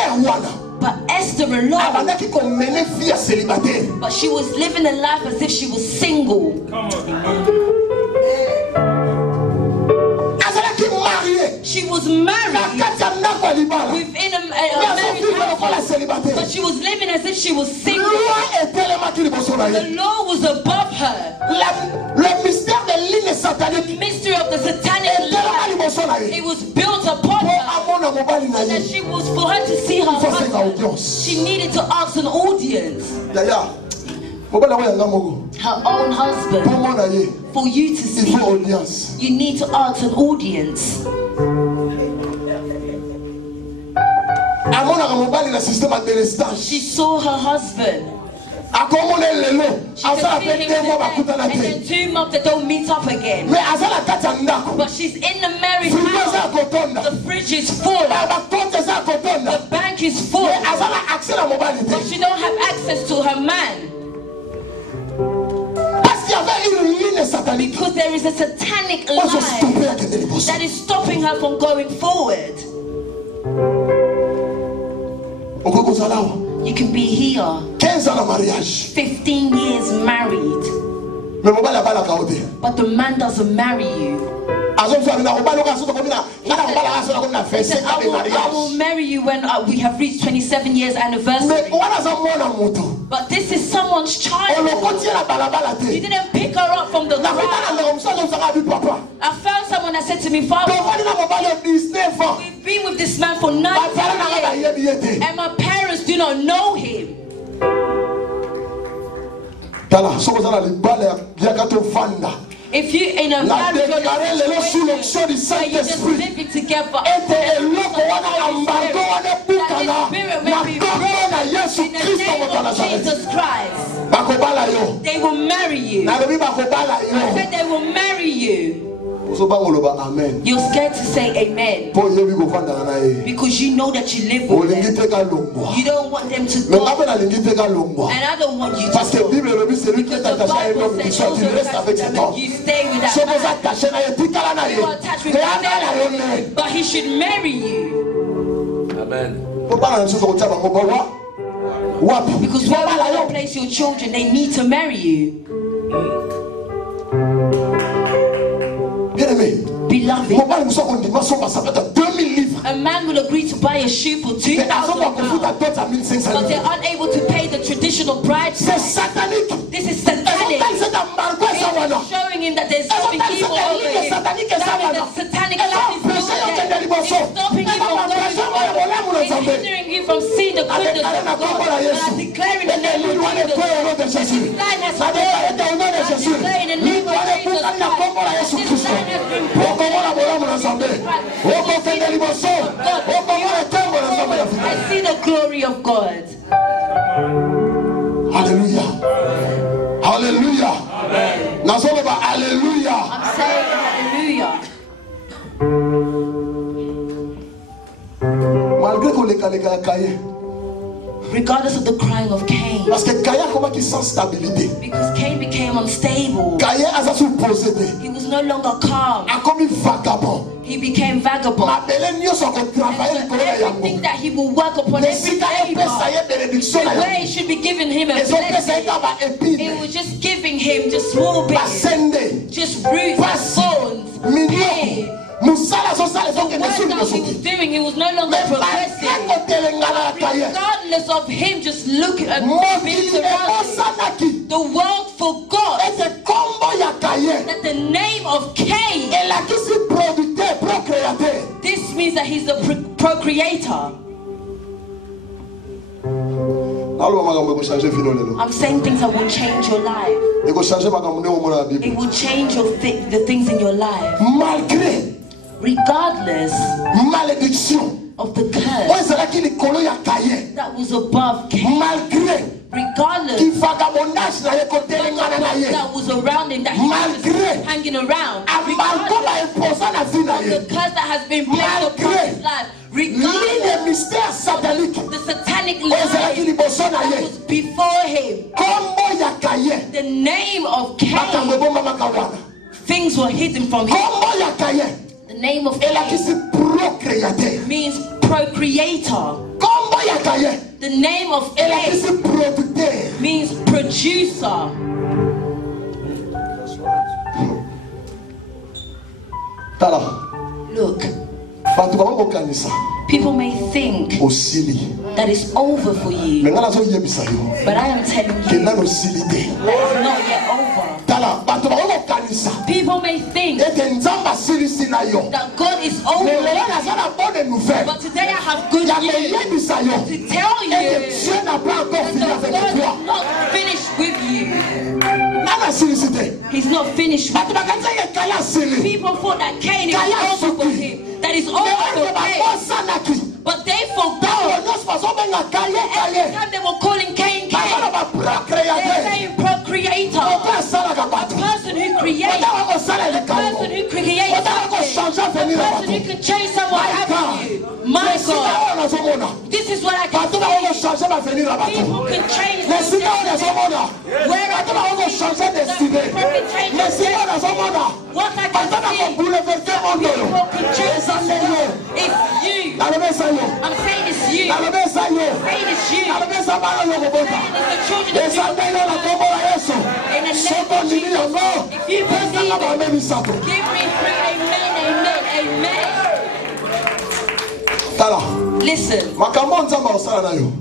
but Esther alone, but she was living a life as if she was single. Come on. She was married within a married household, but she was living as if she was single. The law was above her. The mystery of the satanic life, it was built upon her. And that she was, for her to see her husband, she needed to ask an audience. Her own husband. For you to see, you need to ask an audience. She saw her husband. She can feel him and then 2 months they don't meet up again. But she's in the married house. The fridge is full. The bank is full. But she don't have access to her man. Because there is a satanic line that is stopping her from going forward. You can be here 15 ans de mariage. 15 years married, but the man doesn't marry you. He said, I will marry you when we have reached 27 years anniversary. But this is someone's child. You didn't pick her up from the ground. I found someone that said to me, Father, we've been with this man for 9 years and my parents do not know him. If you in a marriage or you just living together, that spirit may be broken in the name of Jesus Christ. They will marry you. I said they will marry you. You're scared to say amen because you know that you live with them. You don't want them to go, and I don't want you to go, because the Bible says those who are attached to you stay with that man. You are attached with that, but he should marry you. Amen. Because wherever you place your children, they need to marry you. Beloved, a man will agree to buy a shoe for £2,000, but they're unable to pay the traditional bride price. This is satanic. It's showing him that there's something evil over him. That is the satanic life is stopping him from going forward. It's hindering him from seeing the goodness of God. But I declare in the name of Jesus, this line has fallen. I declare in the name of Jesus Christ, this line has been broken. I see the glory of God. Hallelujah. Hallelujah. Amen. Now, hallelujah. I'm saying hallelujah. Regardless of the crying of Cain, because Cain became unstable. He was no longer calm. He became vagabond. And so everything that he will work upon, every labor, the way it should be giving him a blessing, it was just giving him just small bits, just roots and thorns, pain. The work that he was doing, he was no longer progressing. Regardless of him just looking at being surrounded, the world forgot that the name of Cain, this means that he's the procreator. I'm saying things that will change your life. It will change the things in your life. Regardless of the curse that was above Cain, regardless of that was around him, that he was just hanging around, regardless of the curse that has been placed upon his life, regardless of the satanic lie that was before him, the name of Cain, things were hidden from him. The name of Cain means procreator. The name of Cain means producer. Look, people may think that it's over for you, but I am telling you that it's not yet over. People may think that God is over with you, but today I have good news to tell you that God is not finished with you. He's not finished with you. People thought that Cain is over for him, that is over for Cain, but they forgot. Every time they were calling Cain, they're saying procreator, a person who creates, a person who creates something, a person who can change someone after you. My God, this is what I can say. People can change their destiny. Where I can see that people can change their destiny. What I can see, people can change something. It's you. I'm saying it's you. Satan is you. Satan is the children of God. In the name of Jesus. If you believe it, give me three amen, amen, amen. Listen,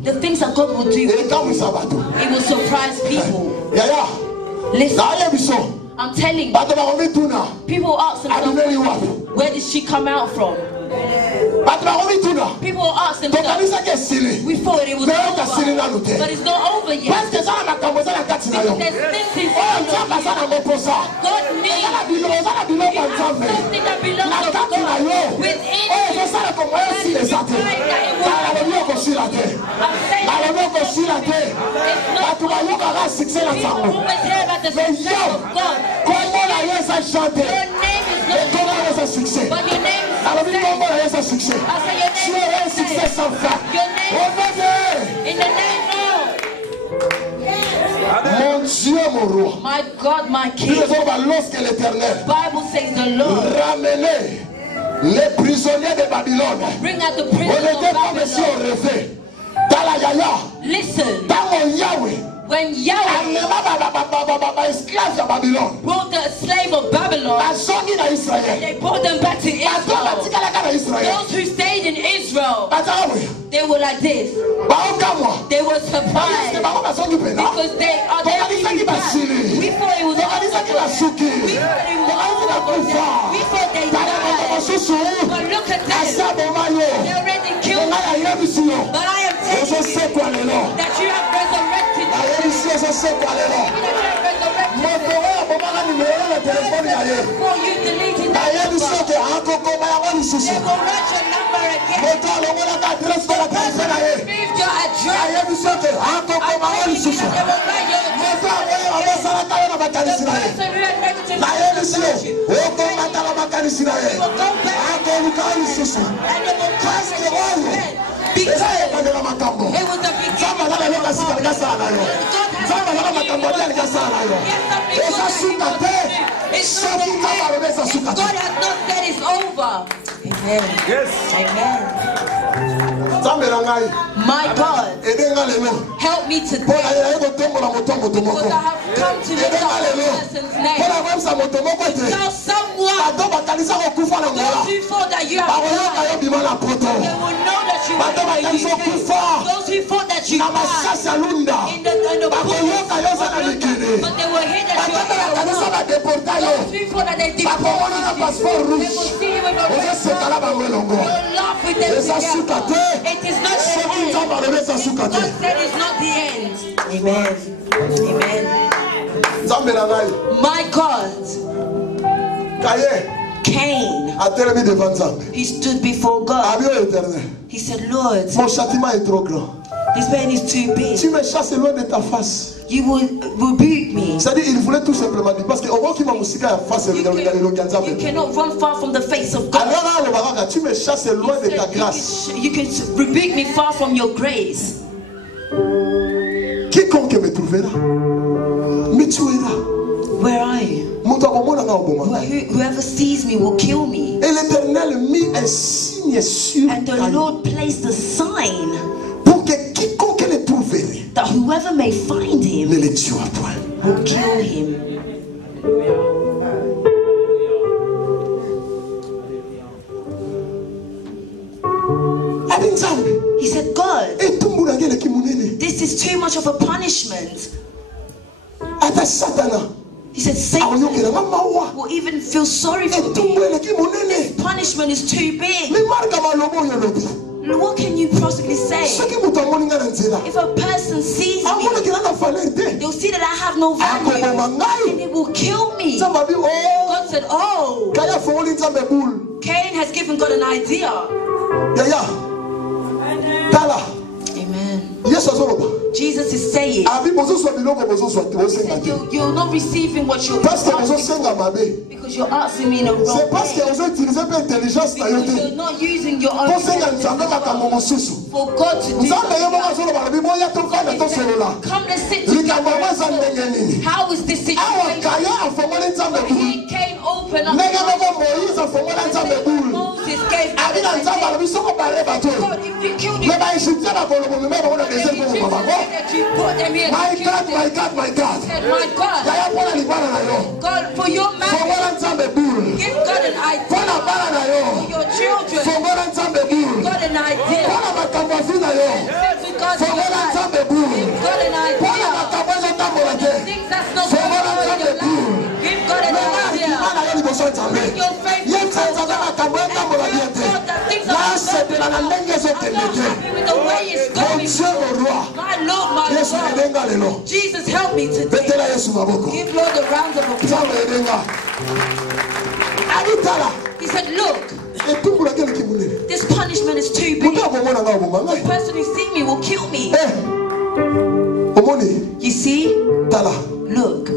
the things that God will do, it will surprise people. Listen, I'm telling you, people ask themselves, where did she come out from? People ask themselves, we thought it was over, but it's not over yet. Because there's things inside of you. God needs you have something that belongs to God within you. That's the time that it will I'm saying it's not people always hear about the success of God. Your name is not God, but your name is success. I say your name is success. Your name in the name of my God, my King. The Bible says the Lord les prisonniers de Babylone. Bring out the prisoners of Babylon. Listen. When Yahweh brought the slave of Babylon, they brought them back to Israel. Those who stayed in Israel, they were like this. They were surprised because they are there. We thought it was over. We thought they died. But look at this. They already killed me. But I am telling you that you have resurrected me. For you deleting that number, they will write your number again. Leave your address. They will write your address. The person who had negative information, they will go back and they will cast it in because it was the beginning. God has not said it's over. Amen. Yes. Amen. My God, help me today because I have come to lift up a person's name. Tell someone, those who thought that you have died, they will know that you have died. Those who thought that you died in the book, but they will hear that you have died. Those who thought that they deported you, they will see you with your laugh with them together. It is not the end. God said it's not the end. Amen. Amen. My God. Cain. He stood before God. He said, Lord, this pain is too big. You will rebuke me. C'est-à-dire, il voulait tout simplement dire parce que au moins qu'il m'a musiqué à face de You cannot run far from the face of God. Alors tu me chasses loin de ta grâce. You can rebuke me far from your grace. Quiconque me trouvera me tuera. Where are you? Whoever sees me will kill me. Et l'Éternel mit un signe sur And the Lord placed a sign pour que quiconque le trouverait that whoever may find him ne le tuera point. Will kill him. He said, God, this is too much of a punishment. He said, Satan will even feel sorry for me. This punishment is too big. What can you possibly say? If a person sees me, they'll see that I have no value and it will kill me. God said, oh, Cain has given God an idea. Amen. Jesus is saying, you're not receiving what you're asking because you're asking me in a wrong way. Because you're not using your own intelligence for God to do something. Come, let's sit together. How is this situation? He came open up. Moses gave God, if you kill him, Égyptiens la Colombe, même on a des ailes pour mon papa. My God, my God, my God. Yaya pour la libana na yo. God, for your Fongola nzambe bulu. give God an idea. Pour la bala na yo. For your children, Fongola nzambe bulu. God an idea. Pour la makambo na yo. To God's Fongola life, nzambe bulu. God an Pour la idea. makambo ezotambola te. Things that's not Fongola going on in your nzambe bulu. life, give God an idea. Ana yo liboso nzambe. Bring your faith Ye before nzambe makambo God. etambola bien te. God, that things are Na not sepela na ndenge I'm ezokende not te. happy with the way it's Mon going. Dieu, mon roi. My Lord, my Yesu God. ebenga lelo. Jesus, help me today. Betela Yesu maboko. Give Lord a round of applause. Nzambe ebenga. Abitala. He said, look, Etumbu la kele kimunene. this punishment is too big. Muta bomona nga oboma The ngai. person who sees me will kill me. Omoni You see, tala. look,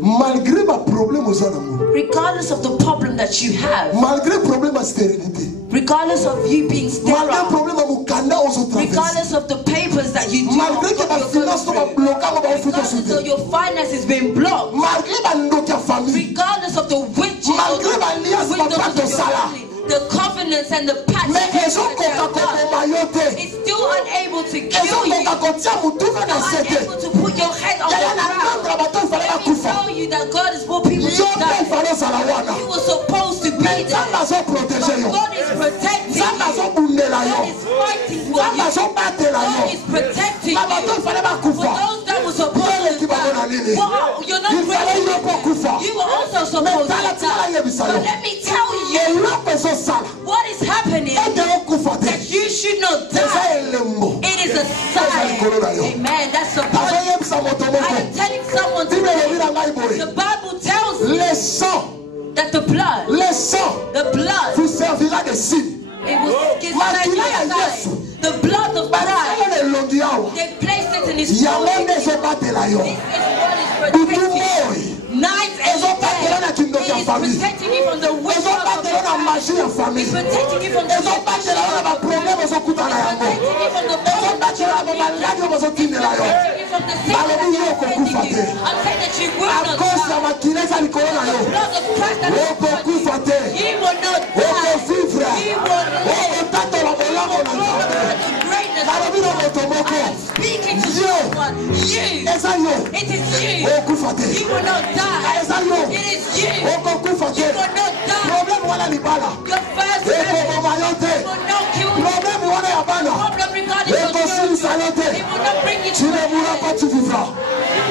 Malgré ma problème aux animaux. regardless of the problem that you have, Malgré problème à stérilité. regardless of you being Malgré sterile, problème à mukanda aux autres. regardless of the papers that you do, Malgré que ma finance soit bloquée, on va foutre regardless of your finances being blocked, Malgré ma ndokia famille. regardless of the witches, Malgré ma liasse, wisdom papa of your to sala. family, the covenants and the patches Mais that ils ont they have coca done, mayote. it's still unable to Ils kill ont you. coca kotia mutuka na sete. Unable to put your head on Yaya the na ground. kandra bato il fallait Let me bakufa. tell you that God is for people to Yote il die. fallait salawana. You were supposed to be Mais there. Nzambe azo protéger yo. God is protecting Nzambe azo you. bundela yo. God is fighting for Nzambe you. azo batela God yo. is protecting Na bato il you. fallait For bakufa. those that were supposed Yele to kiba bona die, nini. well, you're not Il fallait ready yo for kufa. that. You were also Mais supposed tala to tala die. yebisa But yo. let me tell you Eloko ezosala. what is happening, Ete okufa te. that you should not Eza die. elembo. It is a sign. likolo na yo. Amen. That's a Azo point. yebisa moto I moko. am telling someone Bible elobi today, na ngai boye. the Bible tells me Le sang, that the blood, le blood vous servira de signe. it will give Makila ya sign. Yesu. The blood of Christ, Basala elongi awa. they placed it in his Yango body. nde ezobatela yo. This is what is Butu protecting moi. night and Ezobatela na day. kindo It ya is famille. protecting you from the witchcraft of Ezobatela na the magie ya It's famille. protecting you from the Ezobatela na ba problème ozokutana yango. protecting you from the Ezobatela na ba maladi ozotindela yo. protecting you from the sickness that Balobi yo is kokufa offending you. te. I'm saying that you will A not cause ya die. makila eza likolo na yo. Blood of Christ that is Okokufa te. you will not die. Okovivre. You will live. Okotatola bolamu na Nzambe. The greatness Balobi na moto I moko. am speaking to Yo. someone. You. Eza yo. It is you. Okufa te. You will not die. Eza yo. It is you. Okokufa te. You will not die. Problème wana libala. Your first marriage Ekoboma yo te. will not kill you. Problème wana ya bana. Problem regarding your Ekosilisa children. yo te. It will not bring you Tu to ne mourras pas, tu vivras.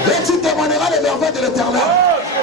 Et tu témoigneras les merveilles de l'Éternel.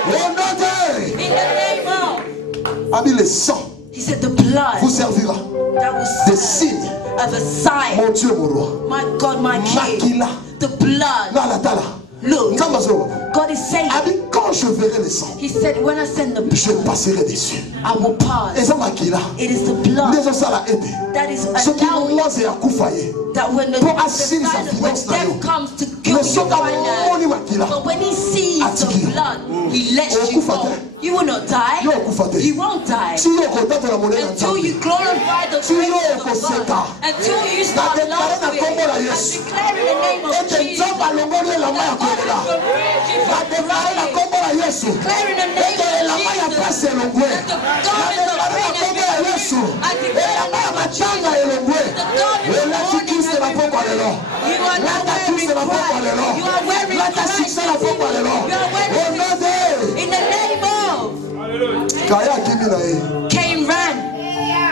Au nom de... in the name of. Ami, le sang He said the blood vous servira that was de signe. of a sign. Mon Dieu, mon roi. My God, my King. Makila. The blood. Nala tala. Look, Nzamba zo. God is saying. Ami, quand je verrai le sang, He said, when I send the je blood, passerai dessus. I will pass. Eza makila. It is the blood Ndezo sala ete. that is Soki allowing mwanze ya kufa ye. that when the Pour assurer sa sign of finance na yo. death comes to kill Mais your soki amoni finance, makila. but when he sees the Atikila. blood, he lets you Okufa go. te. You will not die. Yo okufa te. You won't die Si yo kotatola monene na until you Nzambe. glorify the Si yo grace of okoseka. God. Until you start Na dekare na laughing kombo na and Yesu. declare in the name of Ete Jesus. Nzambe alongoli elamba ya God kolela. has removed you Na from dekare na crying. kombo na Yesu. Declare in the name Ete of elamba ya Jesus pasi elongwe. that the Na garment of dekare na pain kombo ya has been Yesu. removed. I declare Elamba ya in the name of matanga Jesus. elongwe. The garment of Elati mourning Kristo na has pokwa been lelo. removed. You are not Lata wearing Kristo na pokwa Christ. lelo. You are wearing Lata Christ. Kristo na pokwa lelo. You are Au wearing nom de in the name of. Kaya kimi na ye. Cain ran.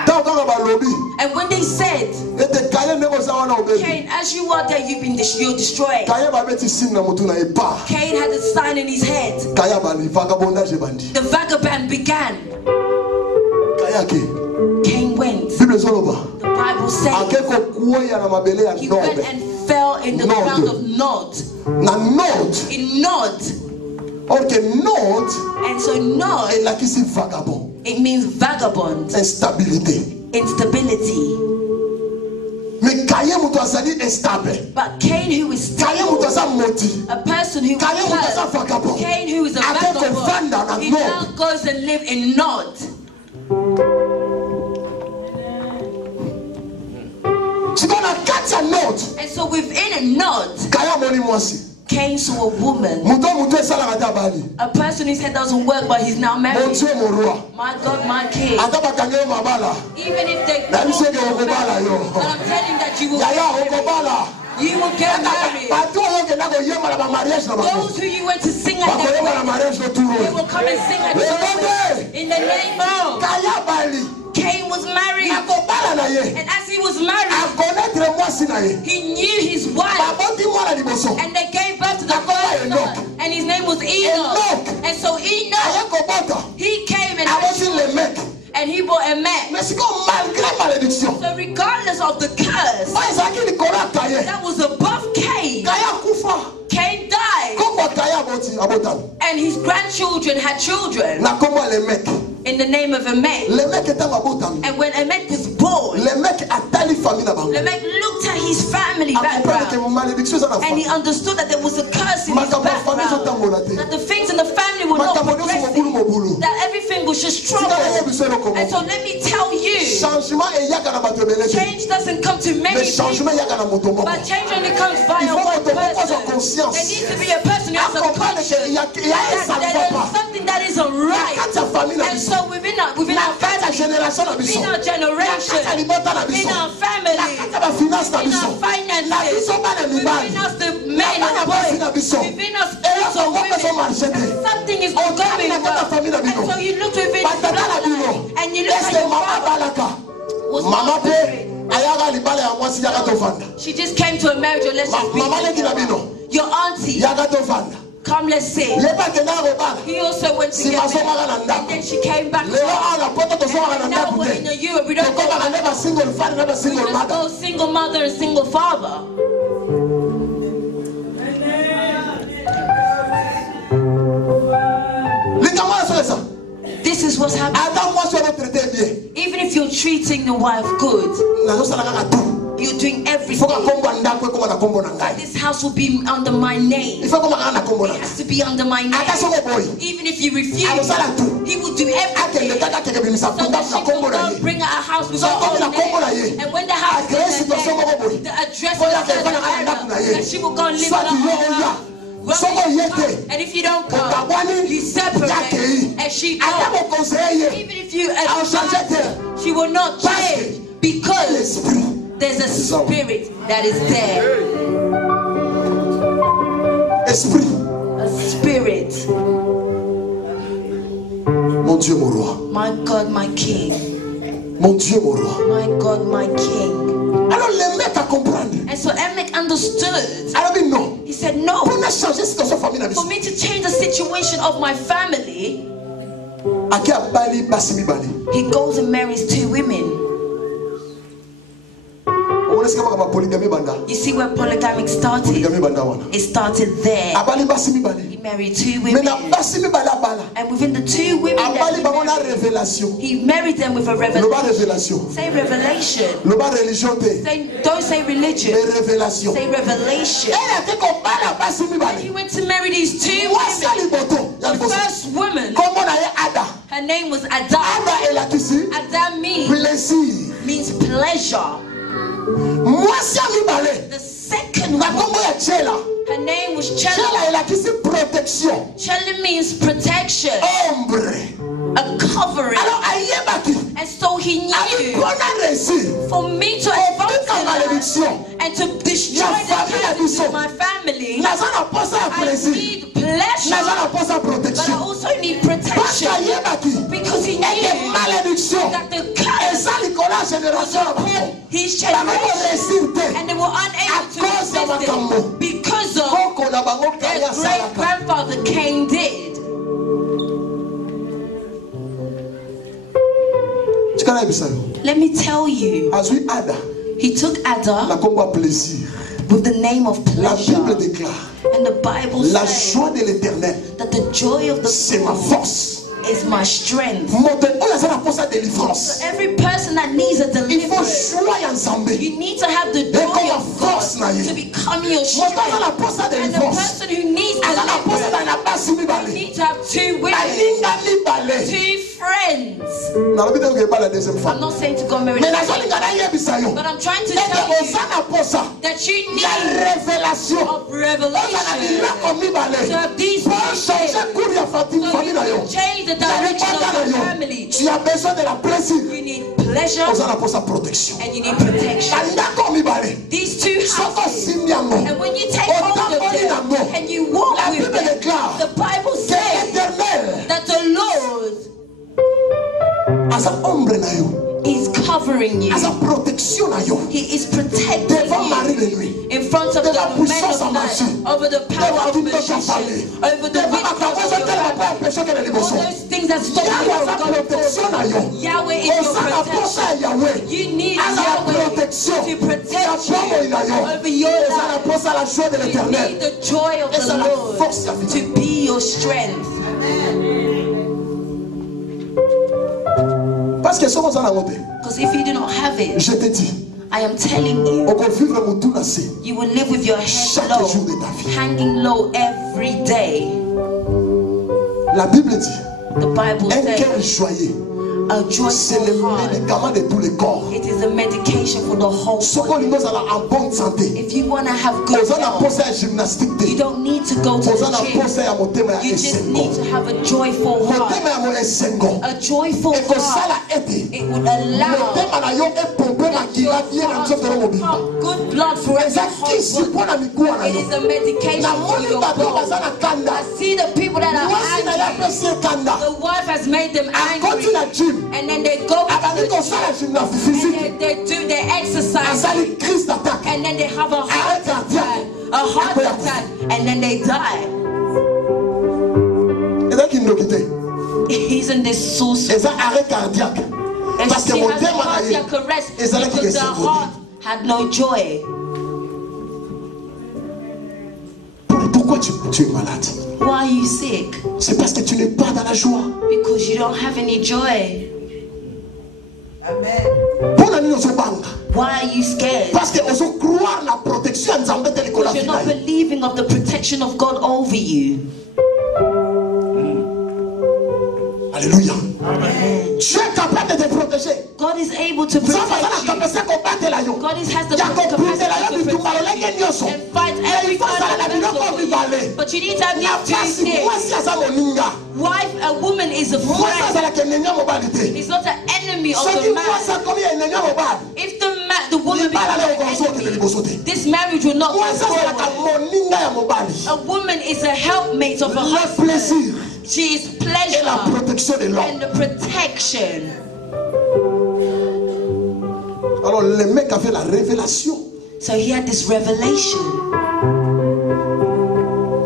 Tango kaka balobi. And when they said, Ete Kaya ndeko za wana obebi. Cain, as you are there, you're destroyed. Kaya babeti signe na mutu na ye pa. Cain had a sign in his head. Kaya bali vagabondage bandi. The vagabond began. Kaya ke. Cain went. Bible ezoloba. The Bible says Akeko kuoya na mabele ya he went Nod. and fell in the Nod. ground of Nod. Na Nod. In Nod. Ok, Nod And so Nod, elakisi vagabond. it means vagabond, Instabilité. instability. Mais Kaya mutu azali instable. But Cain, who is Kaya mutu stable, aza moti. a person who Kaya mutu aza was vagabond. Cain, who is a Akeko vanda na vagabond, he Nod. now goes and live in Nod. Siko na kati ya Nod. And so within a Nod, Kaya moni mwasi. came to a woman, a person whose head doesn't work but he's now married. My God, my King. Even if they but I'm telling that you will get married. You will get married. Those who you went to sing at their wedding, they will come and sing at your wedding. In the name of Cain was married, and as he was married, he knew his wife, and they gave birth to the first son, and his name was Enoch. And so Enoch, he came and he brought a man. So regardless of the curse that was above Cain, Cain died, and his grandchildren had children in the name of Lamech. And when Lamech was born, Lamech looked at his family background, and he understood that there was a curse in his background, that the things in the family were not progressing, that everything was just trouble. And so let me tell you, change doesn't come to many people, but change only comes via one person. There needs to be a person who has a conscience that there is something that isn't right. And so within our family, within our generation, within our family, in our finances, within us the men and boys, within us also women, something is not going well. And so you look within your family, and you look at your father was not married. She just came to a marriage, or let's just be your auntie. Come, let's sing. He also went to get married, and then she came back. And now we're in Europe. We don't go single mother and single father. This is what's happening. Even if you're treating the wife good, you're doing everything. This house will be under my name. It has to be under my name. Even if you refuse, he will do everything. So that she will go bring her a house with her own name. And when the house is her name, the address will be and she will go and live in her own house. And if you don't come, you separate, and she goes. Even if you advise her, she will not change, because there's a spirit that is there. A spirit. Mon Dieu, mon roi. My God, my King. Mon Dieu, mon roi. My God, my King. Alors les mecs à comprendre. And so Lamech understood. Alors il non. He said no. Pour changer situation famille. For me to change the situation of my family, he goes and marries 2 women. You see where polygamy started? It started there. He married 2 women. And within the 2 women that he married them with a revelation. Say revelation. Don't say religion. Say revelation. And he went to marry these 2 women. The first woman, her name was Adam. Adam means pleasure. The second one, her name was Chela. Chela means protection, a covering. And so he knew, for me to advance and to destroy the curses in my family, I need pleasure, but I also need protection, because he knew that the curse was upon his generation, and they were unable to resist it because of their great-grandfather Cain did. Let me tell you, he took Ada with the name of pleasure. And the Bible says that the joy of the Lord is my strength. So every person that needs a deliverance, you need to have the joy of God to become your strength. And the person who needs deliverance, you need to have 2 women, 2 friends friends. I'm not saying to go marry, but I'm trying to tell you that you need of revelation to have these things so you can change the direction of your family. You need pleasure and you need protection. These two houses, and when you take hold of them and you walk with them, the Bible says that the Lord is covering you. He is protecting you in front of the men of life, over the power of magicians, over the witchcraft of your family. All those things that stop you from going forward. Yahweh is your protection. You need Yahweh to protect you over your life. You need the joy of the Lord to be your strength. Because if you do not have it, I am telling you, you will live with your head low, hanging low every day. The Bible says a joyful heart, it is a medication for the whole body. If you want to have good health, you don't need to go to the gym. You just need to have a joyful heart. A joyful heart, it would allow good blood for the whole body. It is a medication for your body. I see the people that are angry. The wife has made them angry. And then they go to the gym, and they do their exercise, and then they have a heart attack, and then they die. Isn't this so sad? She has a cardiac arrest because the heart had no joy. Why are you sick? Because you don't have any joy. Amen. Why are you scared? Because you're not believing of the protection of God over you. Alléluia. God is able to protect you. God has the capacity to protect you and fight every kind of battle. But you need to have these two things. A woman is a friend. It's not an enemy of the man. If the woman becomes an enemy, this marriage will not go forward. A woman is a helpmate of a husband. She is pleasure and the protection. Alors le mec a fait la révélation. So he had this revelation.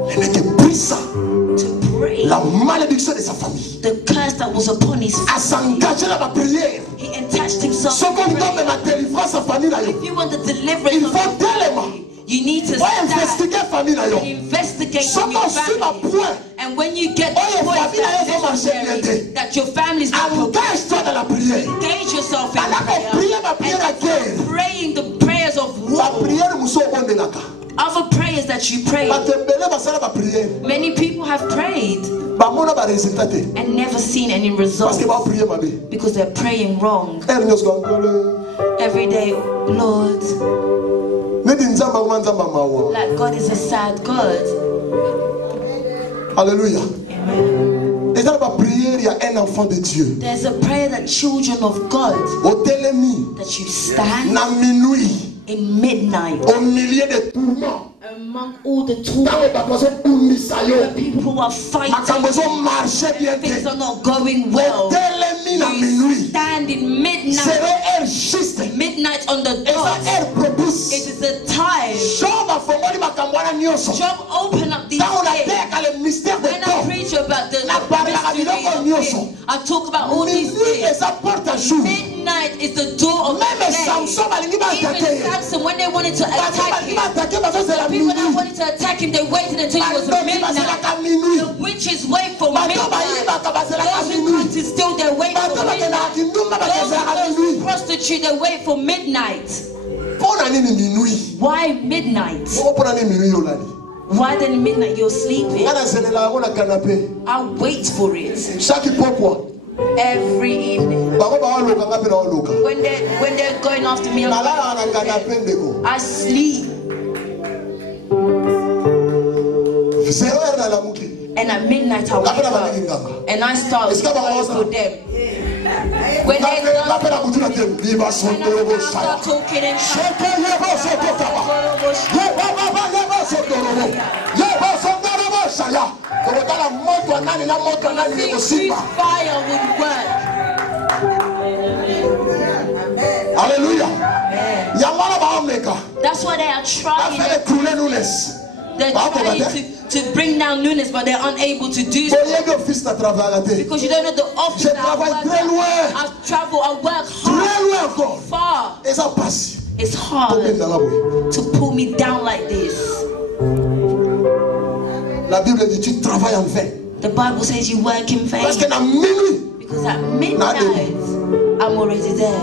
Le mec est puissant. To pray. La malédiction de sa famille. The curse that was upon his family. À s'engager dans la prière. He attached himself to prayer. If you want the deliverance of your family, you need to stand and investigate in your family. And when you get the point that your family is not engage yourself in prayer and praying the prayers of war. Other prayers that you pray. Many people have prayed and never seen any results because they're praying wrong. Every day, Lord, like God is a sad God. Alléluia. Amen. There's a prayer that children of God, that you stand in midnight among all the the people who are fighting, things are not going well. You stand in midnight on the dot. It is a time. Job open up these things. When I preach about the mystery, I talk about all these things. Midnight is the door of the day. Even Samson, when they wanted to attack him, the people that wanted to attack him, they waited until it was midnight. The witches wait for midnight. Those who come to steal, they wait for midnight. Those who prostitute, they wait for midnight. Why midnight? Why then midnight you're sleeping? I'll wait for it. Every evening. When they're going after me, I sleep. And at midnight I wake up and I start praying for them. When they start talking and fire would work. Hallelujah. That's why they are trying. They're trying to bring down newness, but they're unable to do so. Because you don't know the office I travel, I work hard, far. It's hard to pull me down like this. The Bible says you work in vain. Because at midnight, I'm already there.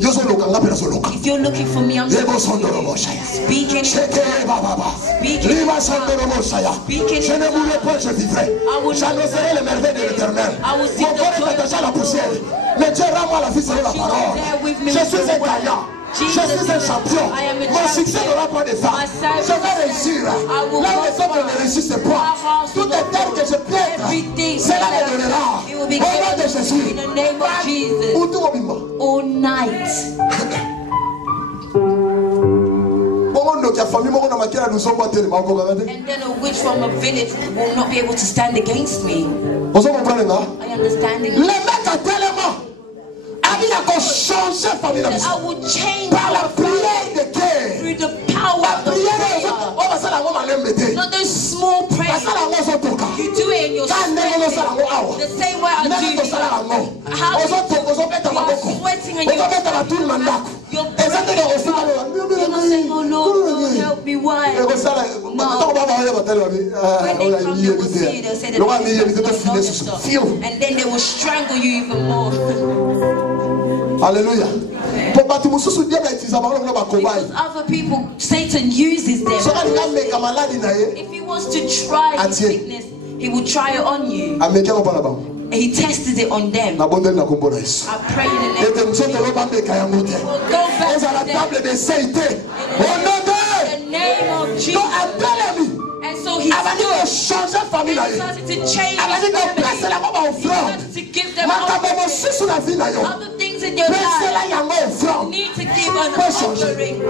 If you're looking for me, I'm speaking. Speaking. Je ne mourrai pas, je vivrai. J'annoncerai les merveilles de l'Éternel. Mon corps est attaché à la poussière, mais Dieu rend-moi la vie selon la parole. Je suis un gagnant. Je suis un champion. Mon succès n'aura pas de fin. Je vais réussir. Là où les autres ne réussissent pas, toute terre que je piètre, cela me donnera. Au nom de Jésus. All night. And then a witch from a village will not be able to stand against me. I understand it. I will change par la prière de cœur. through the power of the prayer. Not those small prayers. You do it in your spirit. The same way I do it. How you are sweating and you're saying, oh Lord, help me, why? No. When they come, they will see you. They'll say that and then they will strangle you even more. Hallelujah. Because other people, Satan uses them. If he wants to try his sickness, he will try it on you. He tested it on them. I pray in the name of Jesus. Go back to them. In the name of Jesus. And so he started to change his family. He started to give them other things in your life. You need to give an offering so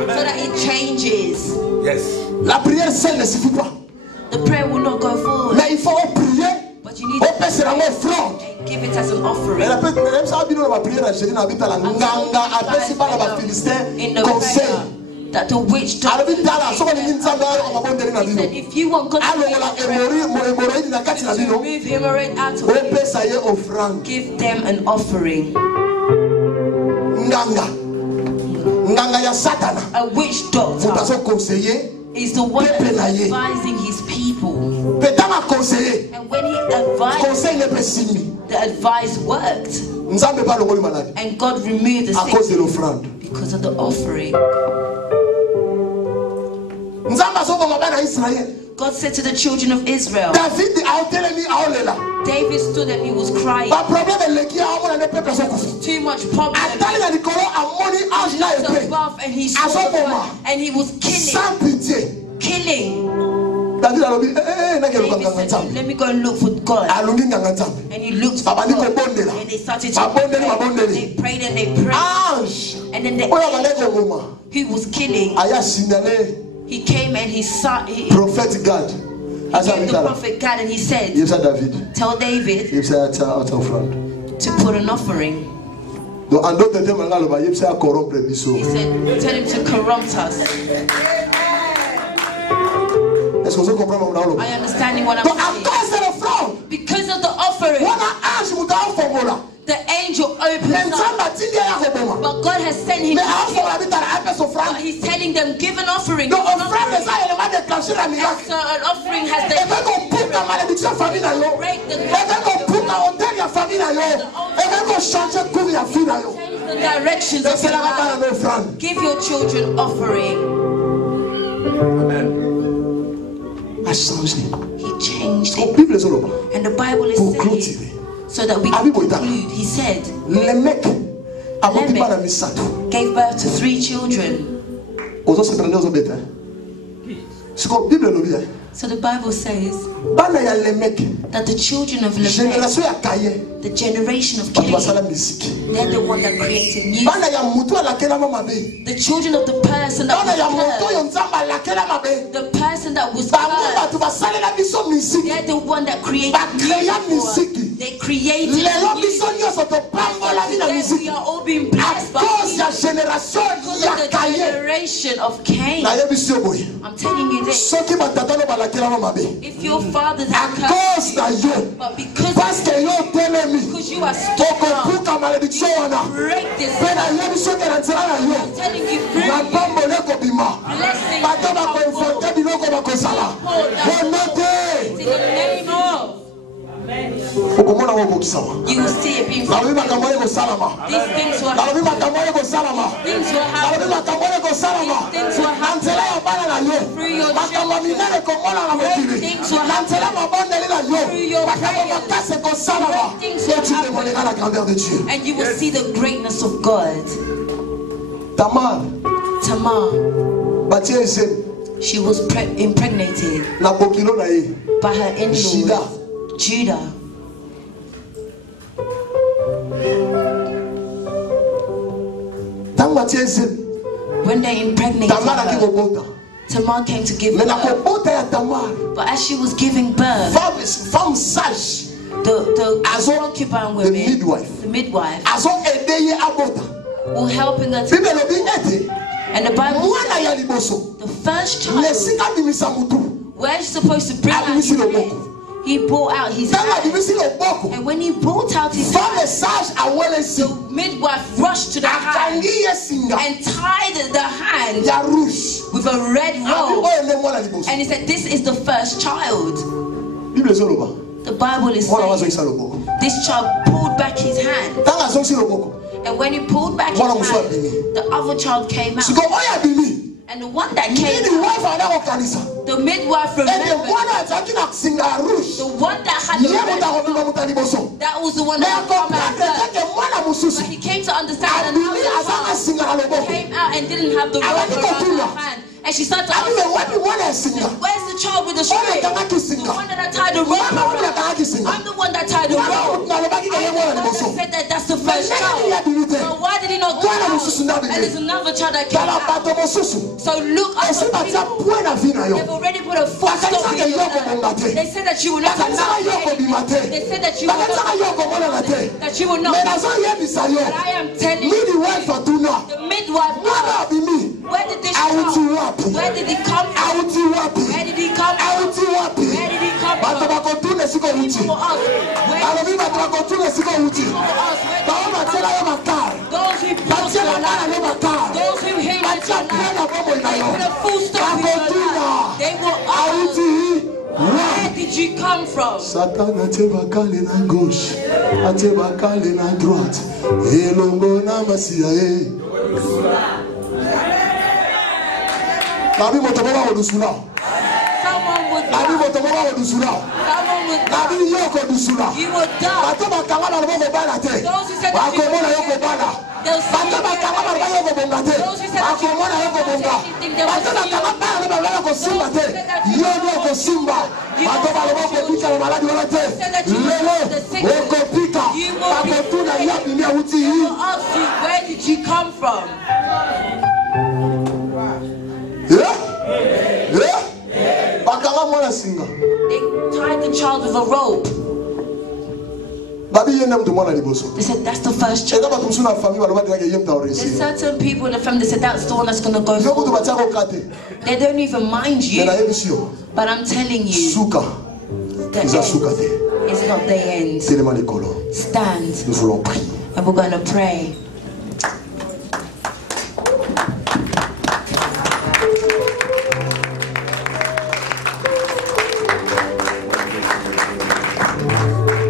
that it changes. Yes. La prière seule ne suffit pas. The prayer will not go forward. Mais il faut prier. But you need to pray and give it as an offering. In the prayer that the witch does. He said, if you want God to remove hemorrhoid out of you, give them an offering. A witch doctor is the one advising his people. And when he advised, the advice worked. And God removed the sickness because of the offering. God said to the children of Israel, David stood and he was crying. Too much problem. And he saw God, and he was killing. David said, let me go and look for God. And he looked for God. And they started to pray. They prayed and they prayed. And then the angel who was killing, he came and he saw prophet God. The prophet God, and he said, tell David to put an offering. He said, tell him to corrupt us. I understand what I'm saying. Because of the offering, the angel opens up. But God has sent him. But he's telling them, give an offering. So an offering has the directions of your life. Give your children offering. A changé. He changed it. And the Bible is saying, so that we can conclude, he said, Lamech gave birth to 3 children. So the Bible says that the children of Lamech, the generation of Cain, they're the one that created music. The children of the person that was cursed, the person that was cursed, they're the one that created music. They created music. Today we are all being blessed by music because of the generation of Cain. I'm telling you this. If your fathers are cursed, but because you are stuck out, you break this. I'm telling you, blessing in the name of. You will see it being fulfilled. These things will happen. These things will happen. These things will happen through your children. Great things will happen through your prayers. Great things will happen. And you will see the greatness of God. Tamar, she was impregnated by her in-laws, Judah. When they impregnated her, Tamar came to give birth. But as she was giving birth, the concubine women, the midwife, were helping her to. And the Bible says, the first child, where she's supposed to bring out his hand, he brought out his hand. And when he brought out his hand, the midwife rushed to the hand and tied the hand with a red robe. And he said, this is the first child. The Bible is saying this child pulled back his hand. And when he pulled back his hand, the other child came out. And the one that came out, the midwife remembered. The one that had the red robe, that was the one that had come out first. But he came to understand that another child came out and didn't have the red robe around her hand. And she started to ask, where's the child with the string? The one that I tied the rope around. I'm the one that tied the rope. I'm the one that said that that's the first child. So why did he not go out? And there's another child that came out. So look up at people. They've already put a full stop in your life. They said that you will not amount to anything. They said that you will not that you will not be. But I am telling you, the midwife, where did this child? Where did he come from? Where did he come from? Where did he come from? People ask, where did he come from? People ask, those who brought your life, those who hated your life, they put a full stop in your life. They will ask, where did you come from? Satan ateba kale na gauche, ateba kale na droite, elongo na masia. Someone would you would die. Those who said that you would they'll see you. Those who said that you would anything, they will see you. They will ask you, where did you come from? They tied the child with a rope. They said that's the first child. There's certain people in the family that said that's the one that's going to go forward. They don't even mind you. But I'm telling you, the end is not the end. Stand. And we're going to pray.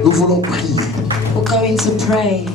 Nous voulons prier. We're going to pray.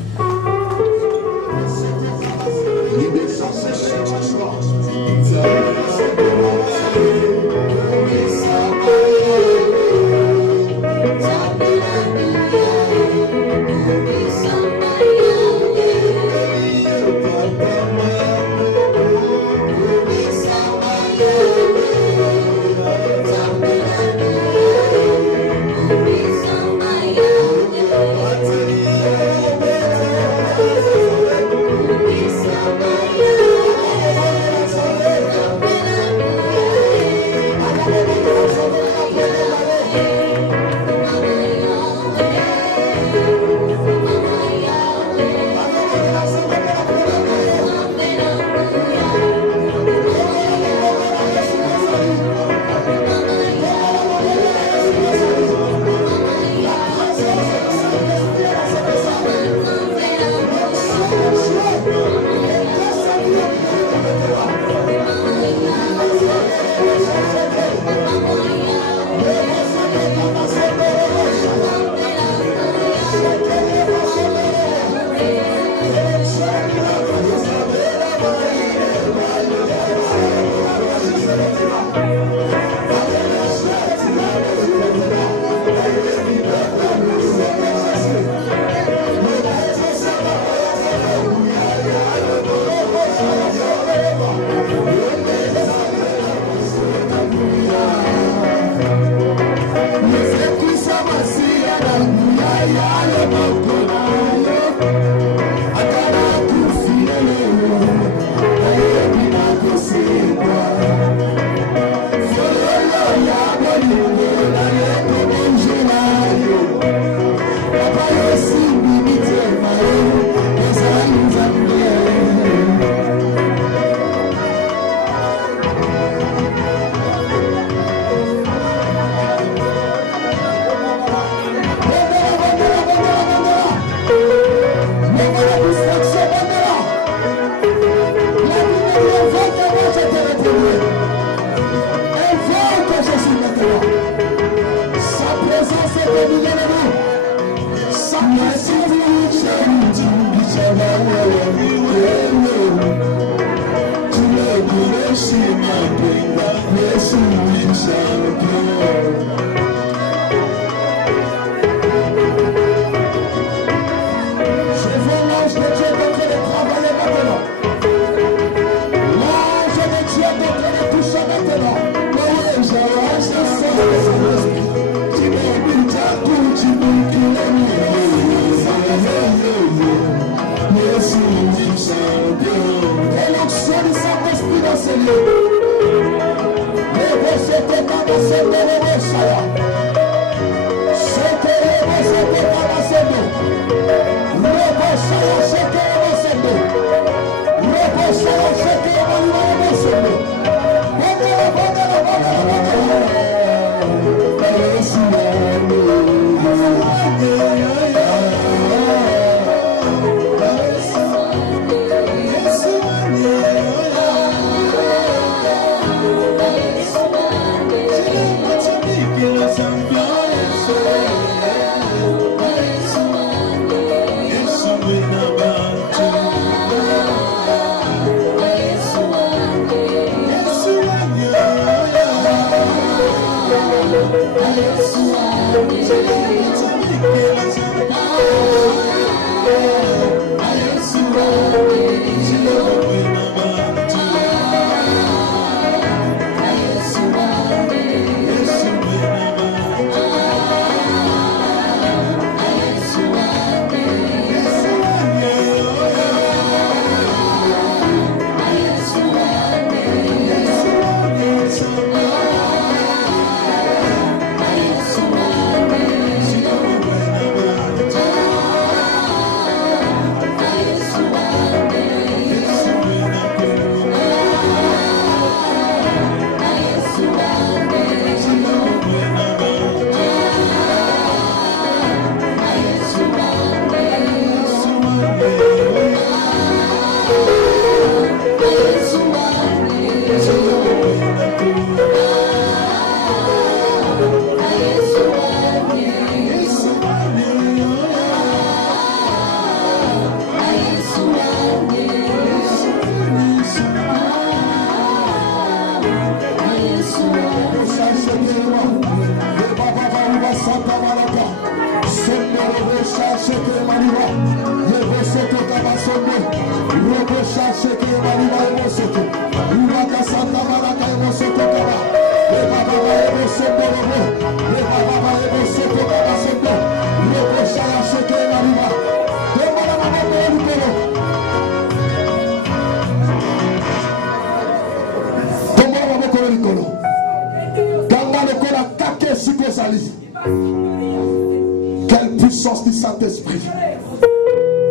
Quelle puissance du Saint-Esprit.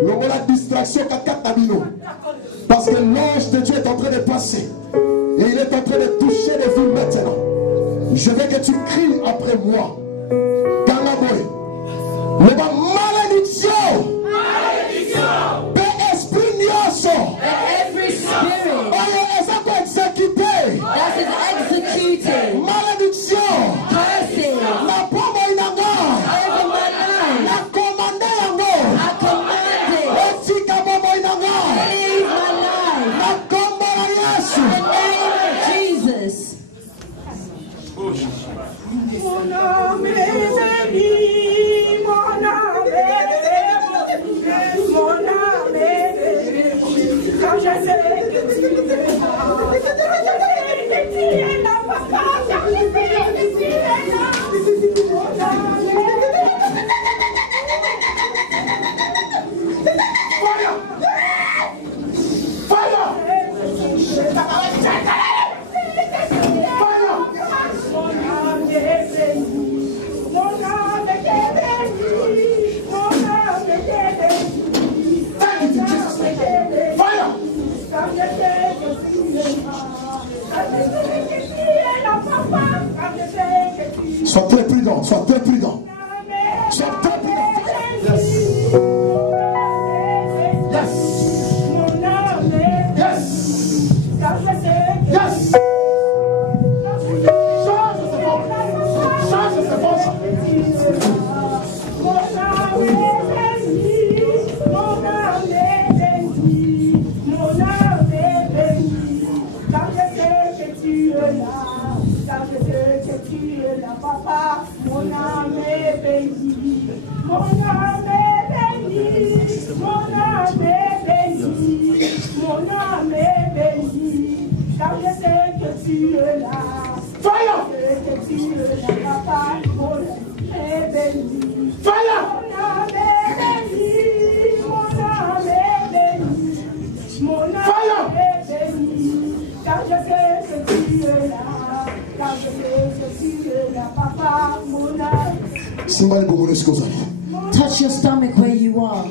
Le mot la distraction parce que l'ange de Dieu est en train de passer et il est en train de toucher les vies maintenant. Je veux que tu cries après moi. Galaboy. Le mot malédiction. Esprit nioso. Every spirit that is executed. Malédiction. Curses. La pomme inanga. Over my life. La commande yango. I command it. Otika pomme inanga. Leave my life. La combo na Yesu. In the name of Jesus. Mon âme est bénie, mon âme. Touch your stomach where you are.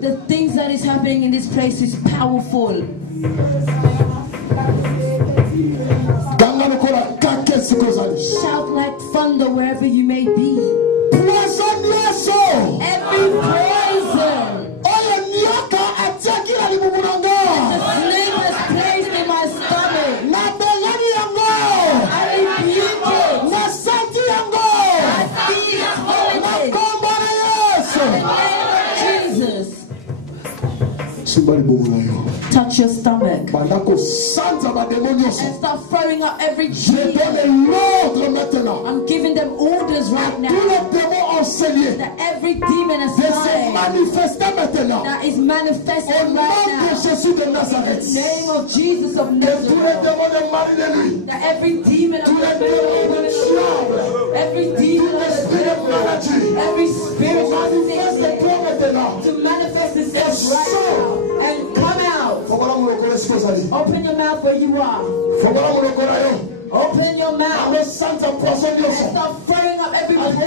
The things that is happening in this place is powerful. Shout like thunder wherever you may be. Every poison the snake has placed in my stomach, I rebuke it. I speak its holiness. In the name of Jesus. Touch your stomach and start throwing up every demon. I'm giving them orders right now that every demon assigned that is manifesting right now in the name of Jesus of Nazareth, that every demon of the every demon of the every spirit to manifest itself right now and come out. Open your mouth where you are. Open your mouth and start throwing up every poison.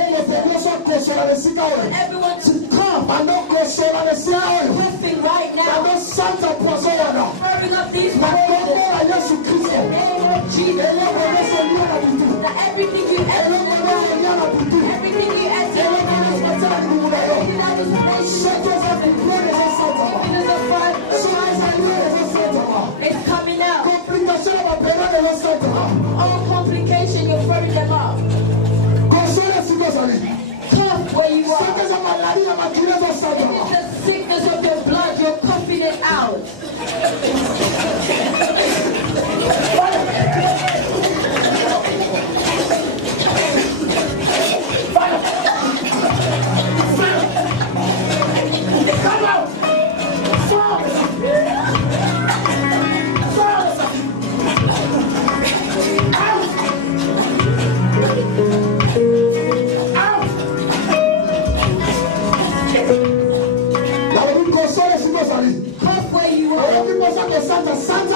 Everyone to come. Coughing right now. Throwing up these poisons. In the name of Jesus. That everything you enter, everything you enter, that is it's coming out. All complication, you're throwing them up. Cough where you are. If it's the sickness of your blood, you're coughing it out. Come out! Santa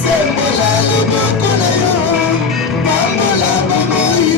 Sembola lo boko na yo, pambola bomo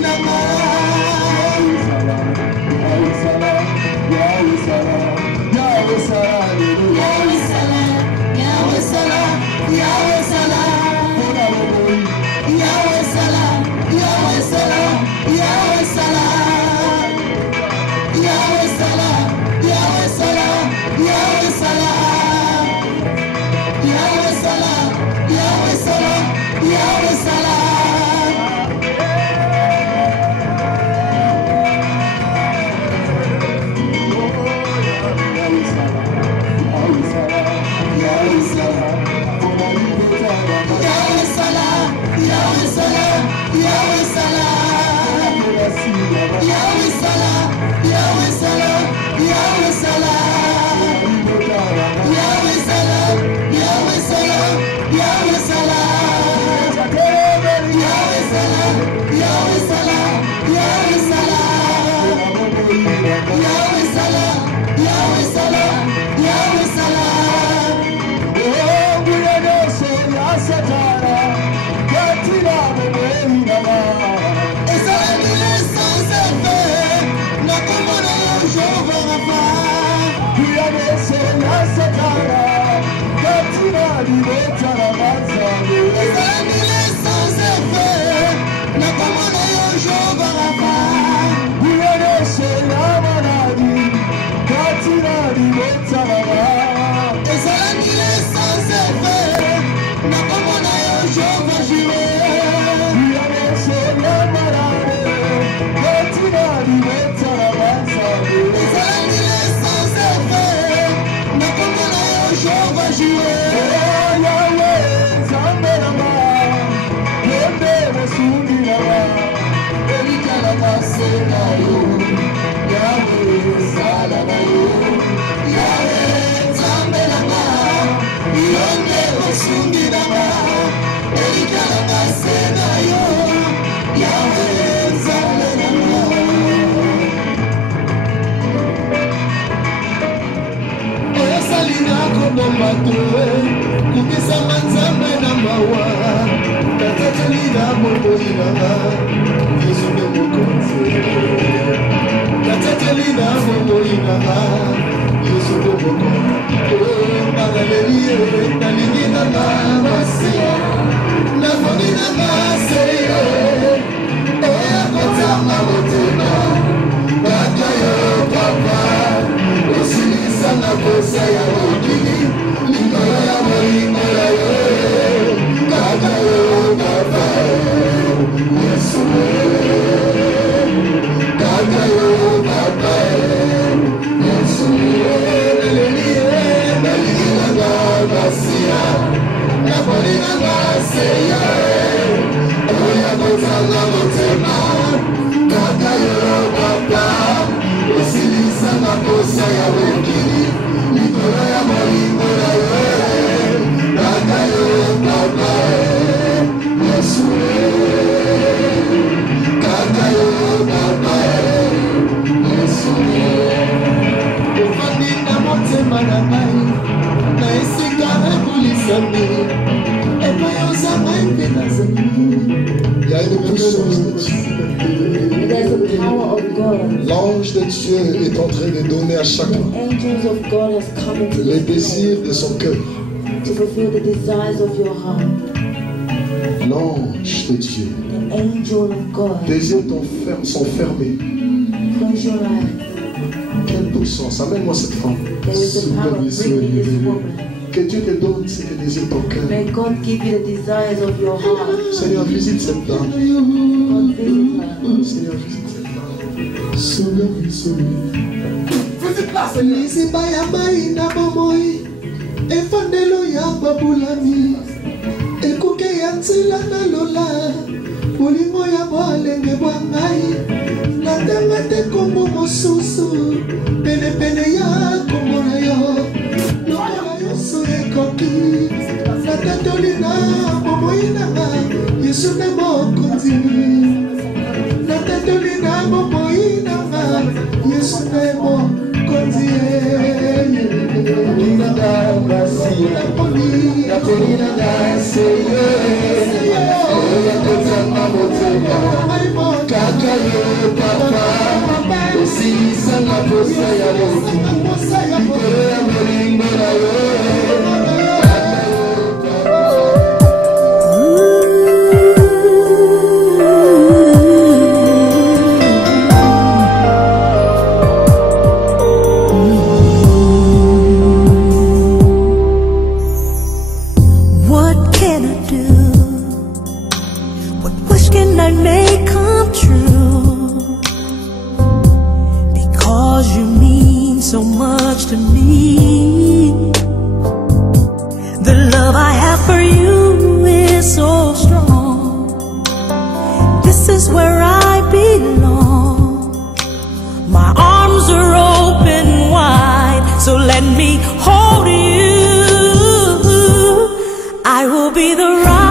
L'ange de Dieu est en train de donner à chacun les désirs de son cœur. L'ange de Dieu. Tes yeux sont fermés. Quelle puissance. Amène-moi cette femme. Que Dieu te donne ce que désire ton cœur. Seigneur, visite cette dame. Seigneur, visite cette dame. Sauve-lui, sauve-lui. Visite-la, So let me hold you. I will be the right